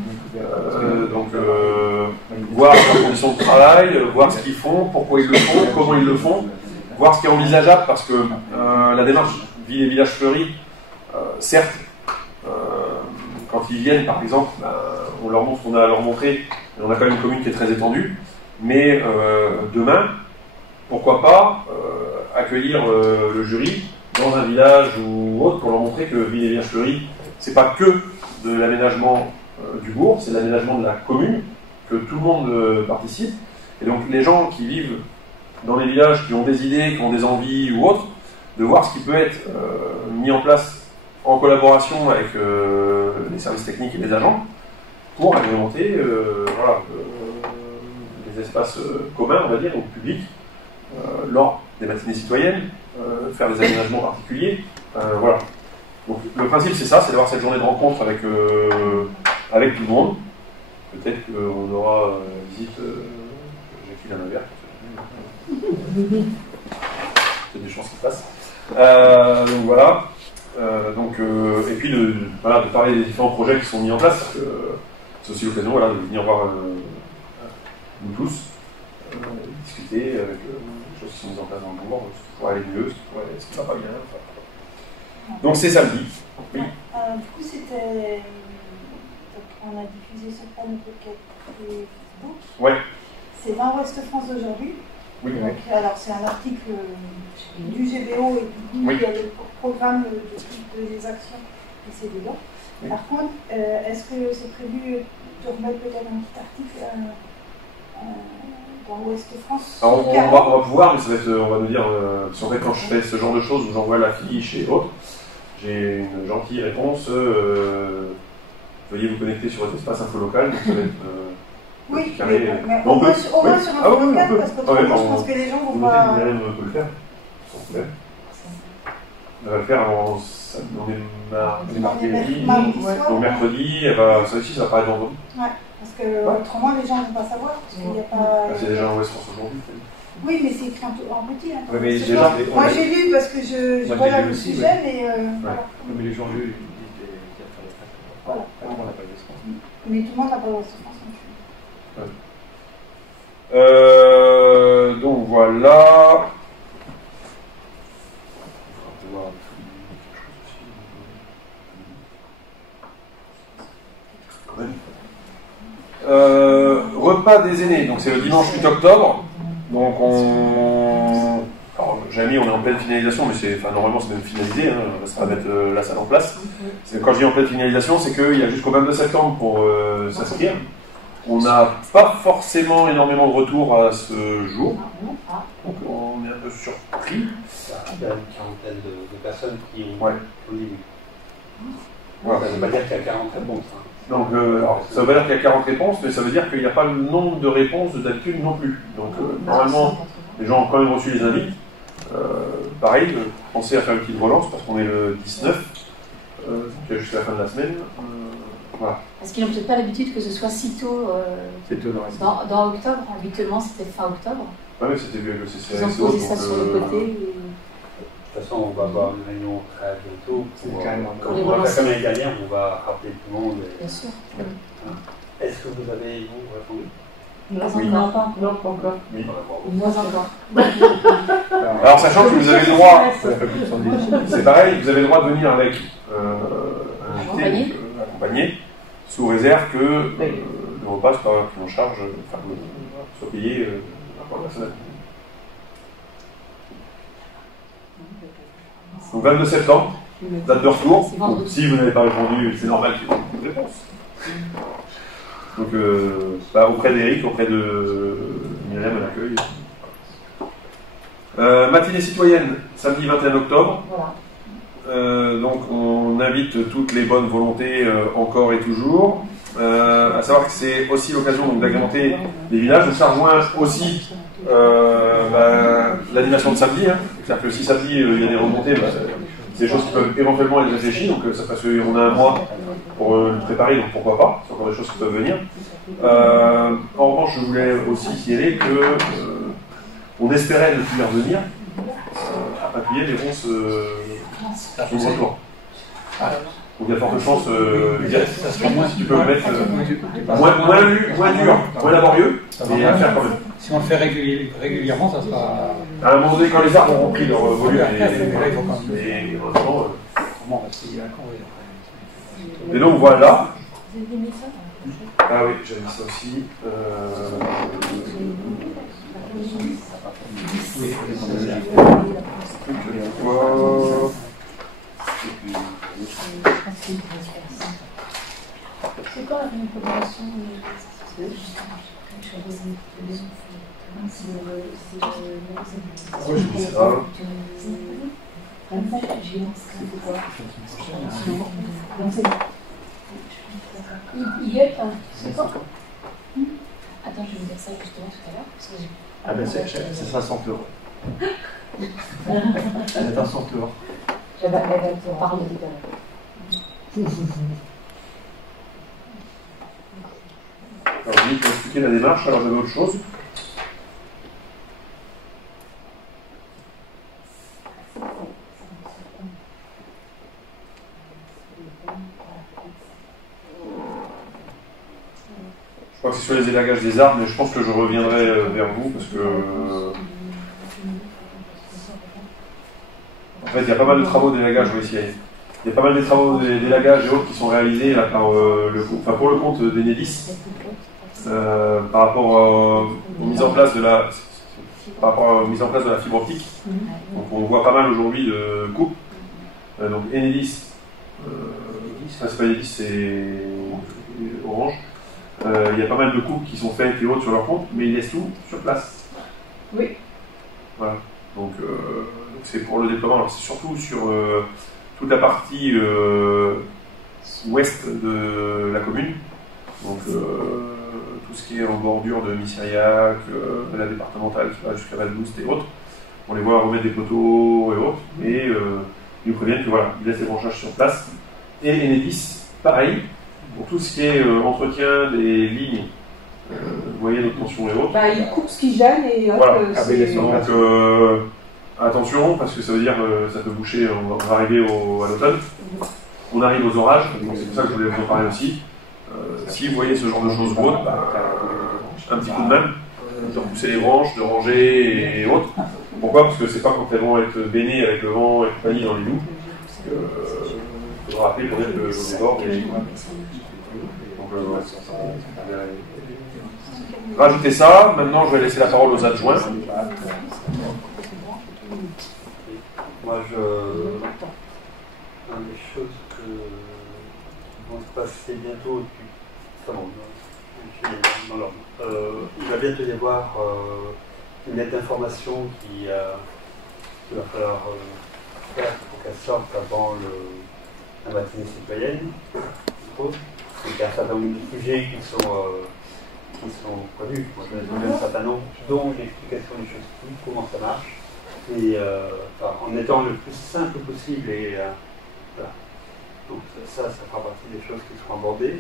voir leurs conditions de travail, voir ce qu'ils font, pourquoi ils le font, comment ils le font, voir ce qui est envisageable, parce que la démarche Ville et Village Fleury, certes, quand ils viennent par exemple, on leur montre ce qu'on a à leur montrer, et on a quand même une commune qui est très étendue, mais demain, pourquoi pas accueillir le jury dans un village ou autre pour leur montrer que Ville et Village Fleury, c'est pas que de l'aménagement du bourg, c'est l'aménagement de la commune, que tout le monde participe. Et donc les gens qui vivent dans les villages, qui ont des idées, qui ont des envies ou autres, de voir ce qui peut être mis en place en collaboration avec les services techniques et les agents pour agrémenter les espaces communs, on va dire, ou publics, lors des matinées citoyennes, faire des aménagements particuliers. Voilà. Donc le principe c'est ça, c'est d'avoir cette journée de rencontre avec tout le monde. Peut-être qu'on aura visite Jackie Lamavert. C'est des chances qui passent. Donc voilà. Et puis de parler des différents projets qui sont mis en place, parce que c'est aussi l'occasion de venir voir nous tous, discuter avec les choses qui sont mises en place dans le bourg, ce qui pourrait aller mieux, ce qui ne va pas bien. Donc c'est samedi. Oui. Du coup, c'était. On a diffusé sur panneau Facebook. Ouais. C'est 20 Ouest France d'aujourd'hui. Oui, donc, alors, c'est un article du GBO et du coup, il y a le programme de des actions et c'est dedans. Oui. Par contre, est-ce que c'est prévu de remettre peut-être un petit article dans Ouest France? Alors, on va pouvoir, mais ça va être, on va nous dire, parce qu'en fait, quand je fais ce genre de choses où j'envoie l'affiche et autres, j'ai une gentille réponse. Veuillez vous connecter sur votre espace info local. Donc ça va être, oui, mais on va sur info local parce qu'autrement, je pense que les gens vont pas. Myriam peut le faire, sans problème. On va le faire avant. On est mardi, donc mercredi, ça aussi, ça va apparaître vendredi. Ouais, parce que autrement, les gens ne vont pas savoir. Parce qu'il y a pas. C'est déjà en Ouest France aujourd'hui. Oui, mais c'est écrit en petit. Hein. Ouais, mais moi, j'ai lu parce que je vois là le sujet, mais. Voilà. Mais les gens lu. Voilà. On n'a pas eu d'espace. Mais tout le monde n'a pas Ouest France non plus. Donc voilà. Repas des aînés, donc c'est le dimanche 8 octobre. Donc alors, Jamie, on est en pleine finalisation, mais normalement c'est même finalisé, hein, on restera à mettre la salle en place. Quand je dis en pleine finalisation, c'est qu'il y a jusqu'au 22 septembre pour s'inscrire. On n'a pas forcément énormément de retours à ce jour, donc on est un peu surpris. Il y a une quarantaine de personnes qui ont dit oui. Voilà. Ça ne veut pas dire qu'il y a 40 réponses. Hein. Donc, ça veut pas dire qu'il y a 40 réponses, mais ça veut dire qu'il n'y a pas le nombre de réponses d'habitude non plus. Donc, normalement, les gens ont quand même reçu les invites. Pareil, pensez à faire une petite relance parce qu'on est le 19, jusqu'à la fin de la semaine. Voilà. Parce qu'ils n'ont peut-être pas l'habitude que ce soit si tôt, dans octobre. Habituellement, c'était fin octobre. Oui, mais c'était le CCRSO. Ils ont posé ça sur le côté. De toute façon, on va avoir une réunion très bientôt. Comme l'année dernière, on va rappeler tout le monde. Bien sûr. Est-ce que vous avez répondu? Non, pas encore. Oui. Moi encore. Alors, sachant que vous avez le droit, c'est pareil, vous avez le droit de venir avec un invité accompagné, sous réserve que le repas soit pris en charge, soit payé par la personne. Donc 22 septembre, date de retour. Donc, si vous n'avez pas répondu, c'est normal qu'il y ait une réponse. Donc auprès d'Eric, auprès de Myriam à l'accueil. Matinée citoyenne, samedi 21 octobre. Voilà. Donc on invite toutes les bonnes volontés encore et toujours. À savoir que c'est aussi l'occasion d'agrémenter les villages. Donc ça rejoint aussi l'animation de samedi. Hein. C'est-à-dire que si samedi il y a des remontées, c'est des choses qui peuvent éventuellement être réfléchies. Donc ça parce qu'on a un mois pour le préparer, donc pourquoi pas. C'est encore des choses qui peuvent venir. En revanche, je voulais aussi signaler que on espérait ne plus les revenir. Appuyer les ronces sur le retour. Donc il y a de fortes chances, si tu peux le mettre moins dur, moins laborieux, mais à faire quand même. Si on le fait régulièrement, ça sera. À un moment donné, quand les arbres ont repris leur volume, et donc voilà. Ah oui, j'avais mis ça aussi. C'est quoi la manipulation? Oui, je dis ça. Hier, c'est quoi? Attends, je vais vous dire ça justement tout à l'heure. Ah ben ça sera 100 €. Elle est à 100 €. Elle va te parler tout à l'heure. Alors, oui, pour expliquer la démarche, alors j'avais autre chose. Je crois que c'est sur les élagages des arbres, mais je pense que je reviendrai vers vous parce que. En fait, il y a pas mal de travaux d'élagage, oui, ici. Il y a pas mal de travaux d'élagage et autres qui sont réalisés là, pour le compte d'Enedis par rapport aux mises en place de la fibre optique. Donc on voit pas mal aujourd'hui de coupes. Donc Enedis, c'est pas Enedis, c'est Orange. Il y a pas mal de coupes qui sont faites et autres sur leur compte, mais ils laissent tout sur place. Oui. Voilà. Donc c'est pour le déploiement. Alors c'est surtout sur toute la partie ouest de la commune, donc tout ce qui est en bordure de Missiriac, de la départementale qui va jusqu'à Valdoust et autres. On les voit remettre des poteaux et autres, mais ils nous préviennent que voilà, ils laissent les branchages sur place. Et Enedis, pareil, pour tout ce qui est entretien des lignes, moyenne de tension et autres. Bah, ils coupent ce qui gêne et hop, voilà. donc attention, parce que ça veut dire que ça peut boucher, on va arriver à l'automne. On arrive aux orages, donc c'est pour ça que je voulais vous en parler aussi. Si vous voyez ce genre de choses autres, un petit coup de main, de repousser les branches, de ranger et autres. Pourquoi? Parce que c'est pas quand elles vont être bainées avec le vent et compagnie dans les loups. Il faudra rappeler pour dire que le bord est. Donc, rajoutez ça. Maintenant, je vais laisser la parole aux adjoints. Moi, une des choses qui vont se passer bientôt, dans l'ordre. Il va bientôt y avoir une lettre d'information qu'il va falloir faire pour qu'elle sorte avant la matinée citoyenne. Donc il y a un certain nombre de sujets qui sont prévus. Moi, je vais donner un certain nombre, dont l'explication des choses, comment ça marche, et en étant le plus simple possible. Et voilà. Donc ça fera partie des choses qui seront abordées.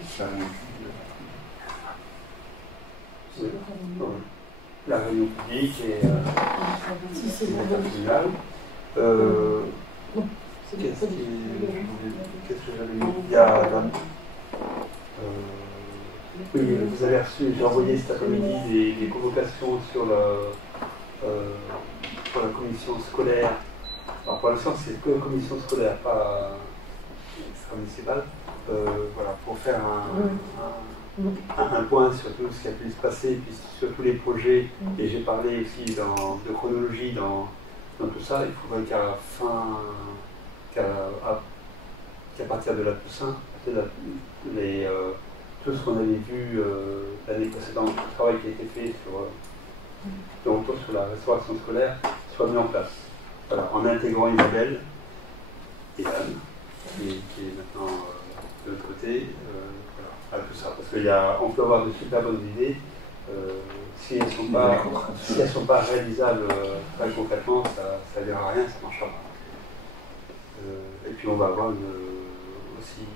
La réunion publique et l'intercommunal. Qu'est-ce que j'avais mis? Il y a oui, vous avez reçu, j'ai envoyé cet après-midi des convocations sur pour la commission scolaire. Alors pour l'instant, c'est que la commission scolaire, pas municipale. Voilà, pour faire un point sur tout ce qui a pu se passer, puis sur tous les projets. Et j'ai parlé aussi de chronologie dans tout ça. Il faudrait qu'à partir de la Toussaint, tout ce qu'on avait vu l'année précédente, le travail qui a été fait sur la restauration scolaire, soit mis en place. Voilà, en intégrant Isabelle et Anne, qui est maintenant de l'autre côté, voilà, à tout ça. Parce qu'on peut avoir de super bonnes idées, si elles ne sont pas réalisables très concrètement, ça ne verra rien, ça ne marchera pas. Et puis on va avoir aussi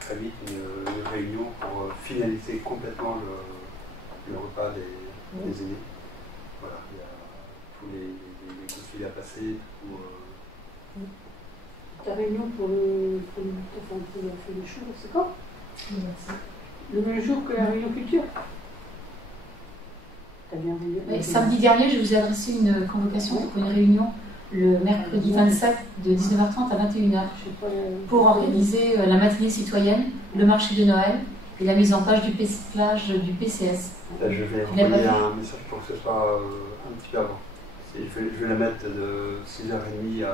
très vite une réunion pour finaliser complètement le repas des aînés. Voilà, il y a tous les coups de fil à passer. Ta réunion pour le jour, c'est quand? Le même jour que la réunion culture. Samedi dernier, je vous ai adressé une convocation pour une réunion le mercredi 27 de 19h30 à 21h pour organiser la matinée citoyenne, le marché de Noël et la mise en page du PCS. Là, je vais envoyer un message pour que ce soit un petit peu avant. Je vais la mettre de 6h30 à...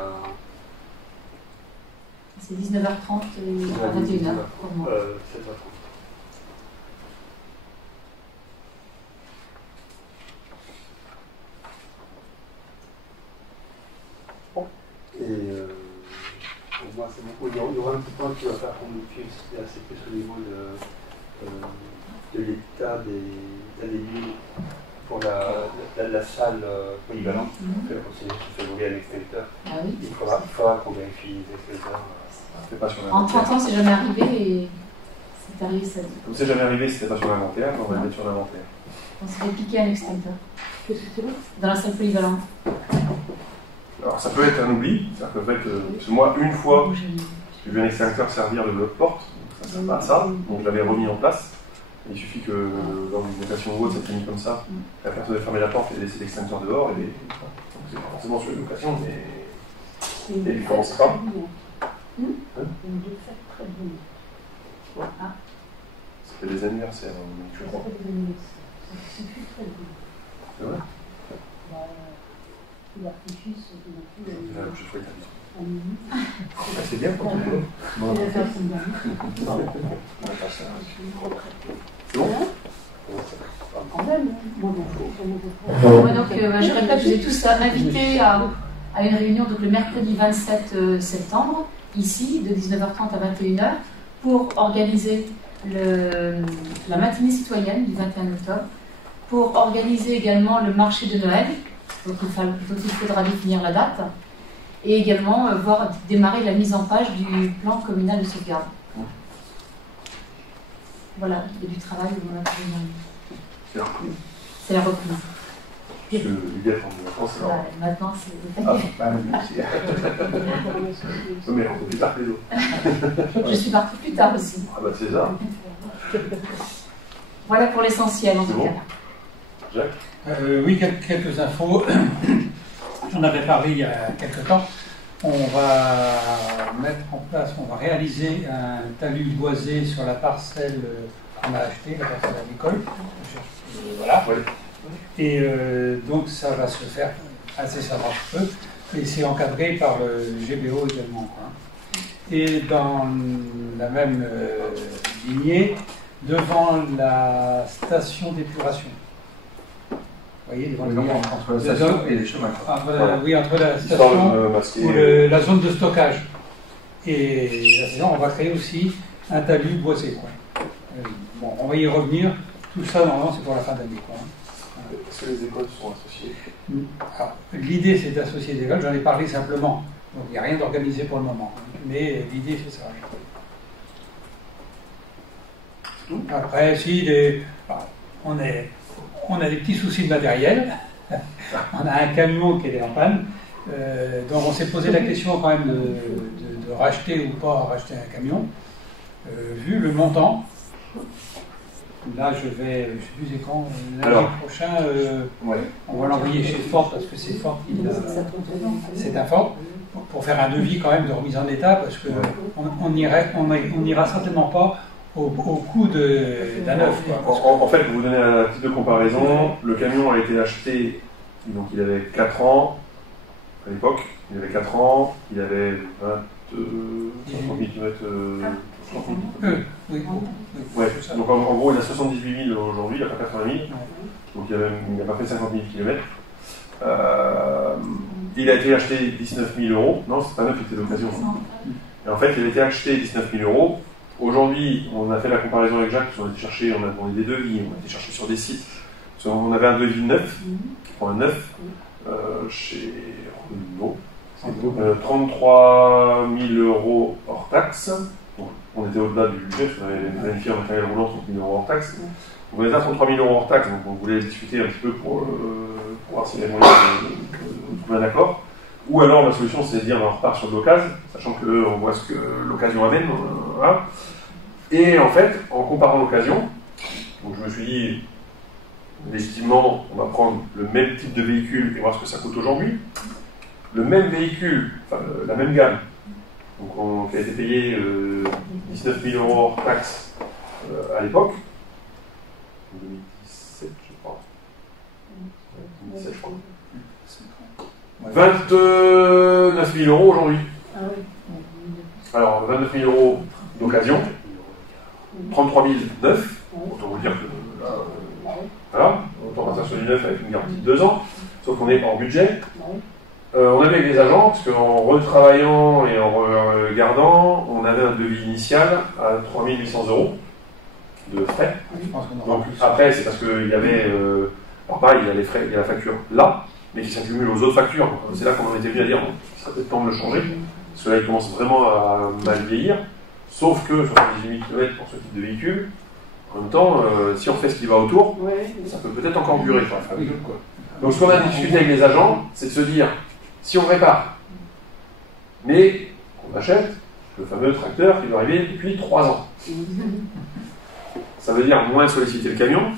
C'est 19h30 à 21h pour moi. 7h30. Et pour moi, c'est beaucoup. Il y aura un petit point qui va faire qu'on c'est plus au niveau de l'état des lieux pour la salle polyvalente. Qui fait rouler un extincteur. Ah oui. Il faudra qu'on vérifie les extincteurs. En 30 ans, c'est jamais arrivé et c'est arrivé ça. Comme c'est jamais arrivé, c'était pas sur l'inventaire, on va le mettre sur l'inventaire. On s'est piqué un extincteur. Qu'est-ce que c'est là? Dans la salle polyvalente. Alors ça peut être un oubli, ça peut être. Parce que moi, une fois, j'ai vu un extincteur servir de bloc-porte, ça sert pas à ça, donc je l'avais remis en place. Il suffit que dans une location ou autre, ça s'est mis comme ça, la personne a fermé la porte et laissé l'extincteur dehors, et c'est pas forcément sur une location, mais il ne commence pas. Ça fait des anniversaires, je crois. C'est vrai? L'artifice, c'est bien quand tu bon. C'est bon? Quand même, donc, je répète, je vous ai tous invités à une réunion donc, le mercredi 27 septembre, ici, de 19h30 à 21h, pour organiser la matinée citoyenne du 21 octobre, pour organiser également le marché de Noël, donc il faudra définir la date, et également démarrer la mise en page du plan communal de sauvegarde. Voilà, il y a du travail au moment C'est la reprise. C'est la reprise. Parce que l'idée en vacances, alors. Maintenant, c'est le paquet. Mais on peut plus tard que les autres. Je suis partie plus tard aussi. Ah bah c'est ça. Voilà pour l'essentiel en tout cas. Jacques? Oui, quelques infos. J'en avais parlé il y a quelques temps. On va mettre en place, on va réaliser un talus boisé sur la parcelle qu'on a achetée, la parcelle agricole. Voilà. Oui. Et donc ça va se faire assez savant peu. Et c'est encadré par le GBO également, quoi. Et dans la même lignée, devant la station d'épuration. Vous voyez, devant entre la station et les chemins. Oui, entre la station ou la zone de stockage. Et là, on va créer aussi un talus boisé, quoi. Bon, on va y revenir. Tout ça, normalement, c'est pour la fin d'année, quoi. Est-ce que les écoles sont associées? L'idée, c'est d'associer les écoles. J'en ai parlé simplement. Donc, il n'y a rien d'organisé pour le moment. Mais l'idée, c'est ça. Après, si on a des petits soucis de matériel. On a un camion qui est en panne. Donc, on s'est posé la question quand même de racheter ou pas racheter un camion. Vu le montant, là, je sais plus quand, l'année prochain, on va l'envoyer chez Ford parce que c'est Ford qui l'a. C'est un Ford. Pour faire un devis quand même de remise en état, parce qu'on n'ira certainement pas au coût d'un neuf. En fait, pour vous donner un type de comparaison, le camion a été acheté, donc il avait 4 ans à l'époque, il avait 4 ans, il avait 50 000 km. Oui. Ouais. Donc en gros, il a 78 000 aujourd'hui, il n'a pas 80 000, donc il n'a pas fait 50 000 km. Il a été acheté 19 000 €. Non, c'est pas neuf, c'était d'occasion. Et en fait, il a été acheté 19 000 €. Aujourd'hui, on a fait la comparaison avec Jacques, on a été chercher, on a demandé des devis, on a été chercher sur des sites. On avait un devis neuf, pour un neuf, chez Renault. 33 000 € hors taxe. Bon, on était au-delà du budget, parce qu'on avait planifié un matériel roulant 30 000 € hors taxe. Donc on était à 33 000 € hors taxe, donc on voulait discuter un petit peu pour voir s'il y avait moyen de trouver un accord. Ou alors la solution c'est de dire on repart sur de l'occasion, sachant qu'on voit ce que l'occasion amène. Voilà. Et en fait, en comparant l'occasion, donc je me suis dit, légitimement, on va prendre le même type de véhicule et voir ce que ça coûte aujourd'hui. Le même véhicule, enfin la même gamme, donc qui a été payé 19 000 € hors taxe à l'époque, en 2017 je crois. 2017 je crois. 29 000 € aujourd'hui. Alors 29 000 € d'occasion, 33 000 neuf, autant vous dire que là, voilà, autant partir sur du neuf avec une garantie de 2 ans, sauf qu'on est hors budget. On avait avec les agents, parce qu'en retravaillant et en regardant, on avait un devis initial à 3 800 € de frais. Donc, après, c'est parce qu'il y avait, alors pareil, il y a les frais, il y a la facture là, mais qui s'accumule aux autres factures. Donc, c'est là qu'on en était venu à dire, bon, il serait peut-être temps de le changer, parce que là, il commence vraiment à mal vieillir. Sauf que 78 000 km pour ce type de véhicule, en même temps, si on fait ce qui va autour, ça peut peut-être encore durer. Donc, ce qu'on a discuté avec les agents, c'est de se dire, si on répare, mais qu'on achète le fameux tracteur qui doit arriver depuis 3 ans. Ça veut dire moins solliciter le camion.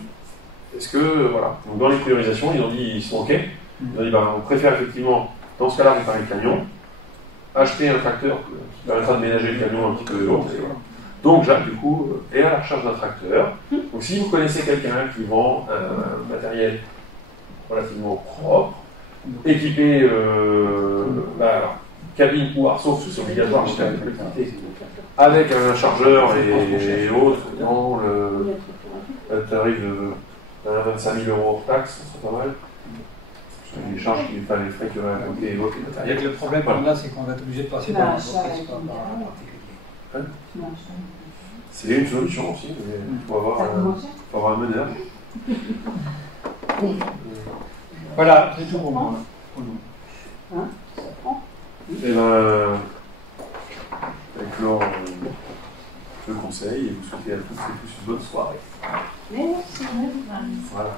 Est-ce que, voilà. Donc dans les priorisations, ils ont dit, ils sont OK. Ils ont dit, on préfère effectivement, dans ce cas-là, réparer le camion, acheter un tracteur qui permettra de ménager le camion un petit peu de l'autre. Donc Jacques, du coup, est à la recherche d'un tracteur. Donc si vous connaissez quelqu'un qui vend un matériel relativement propre, équipé, cabine ou arceau, c'est obligatoire, avec un chargeur et autres, dans le tarif de 25 000 € hors taxe, ça serait pas mal. Les charges, les frais qu'il y aurait à côté et autres, les matériels. Le problème qu'on a, c'est qu'on va être obligé de passer par l'entreprise, pas par un particulier. C'est une solution aussi, mais il faut avoir un meneur. Voilà, c'est tout pour moi. Et bien, avec Laure, je conseille et vous souhaitez à tous et tous une bonne soirée. Merci. Voilà.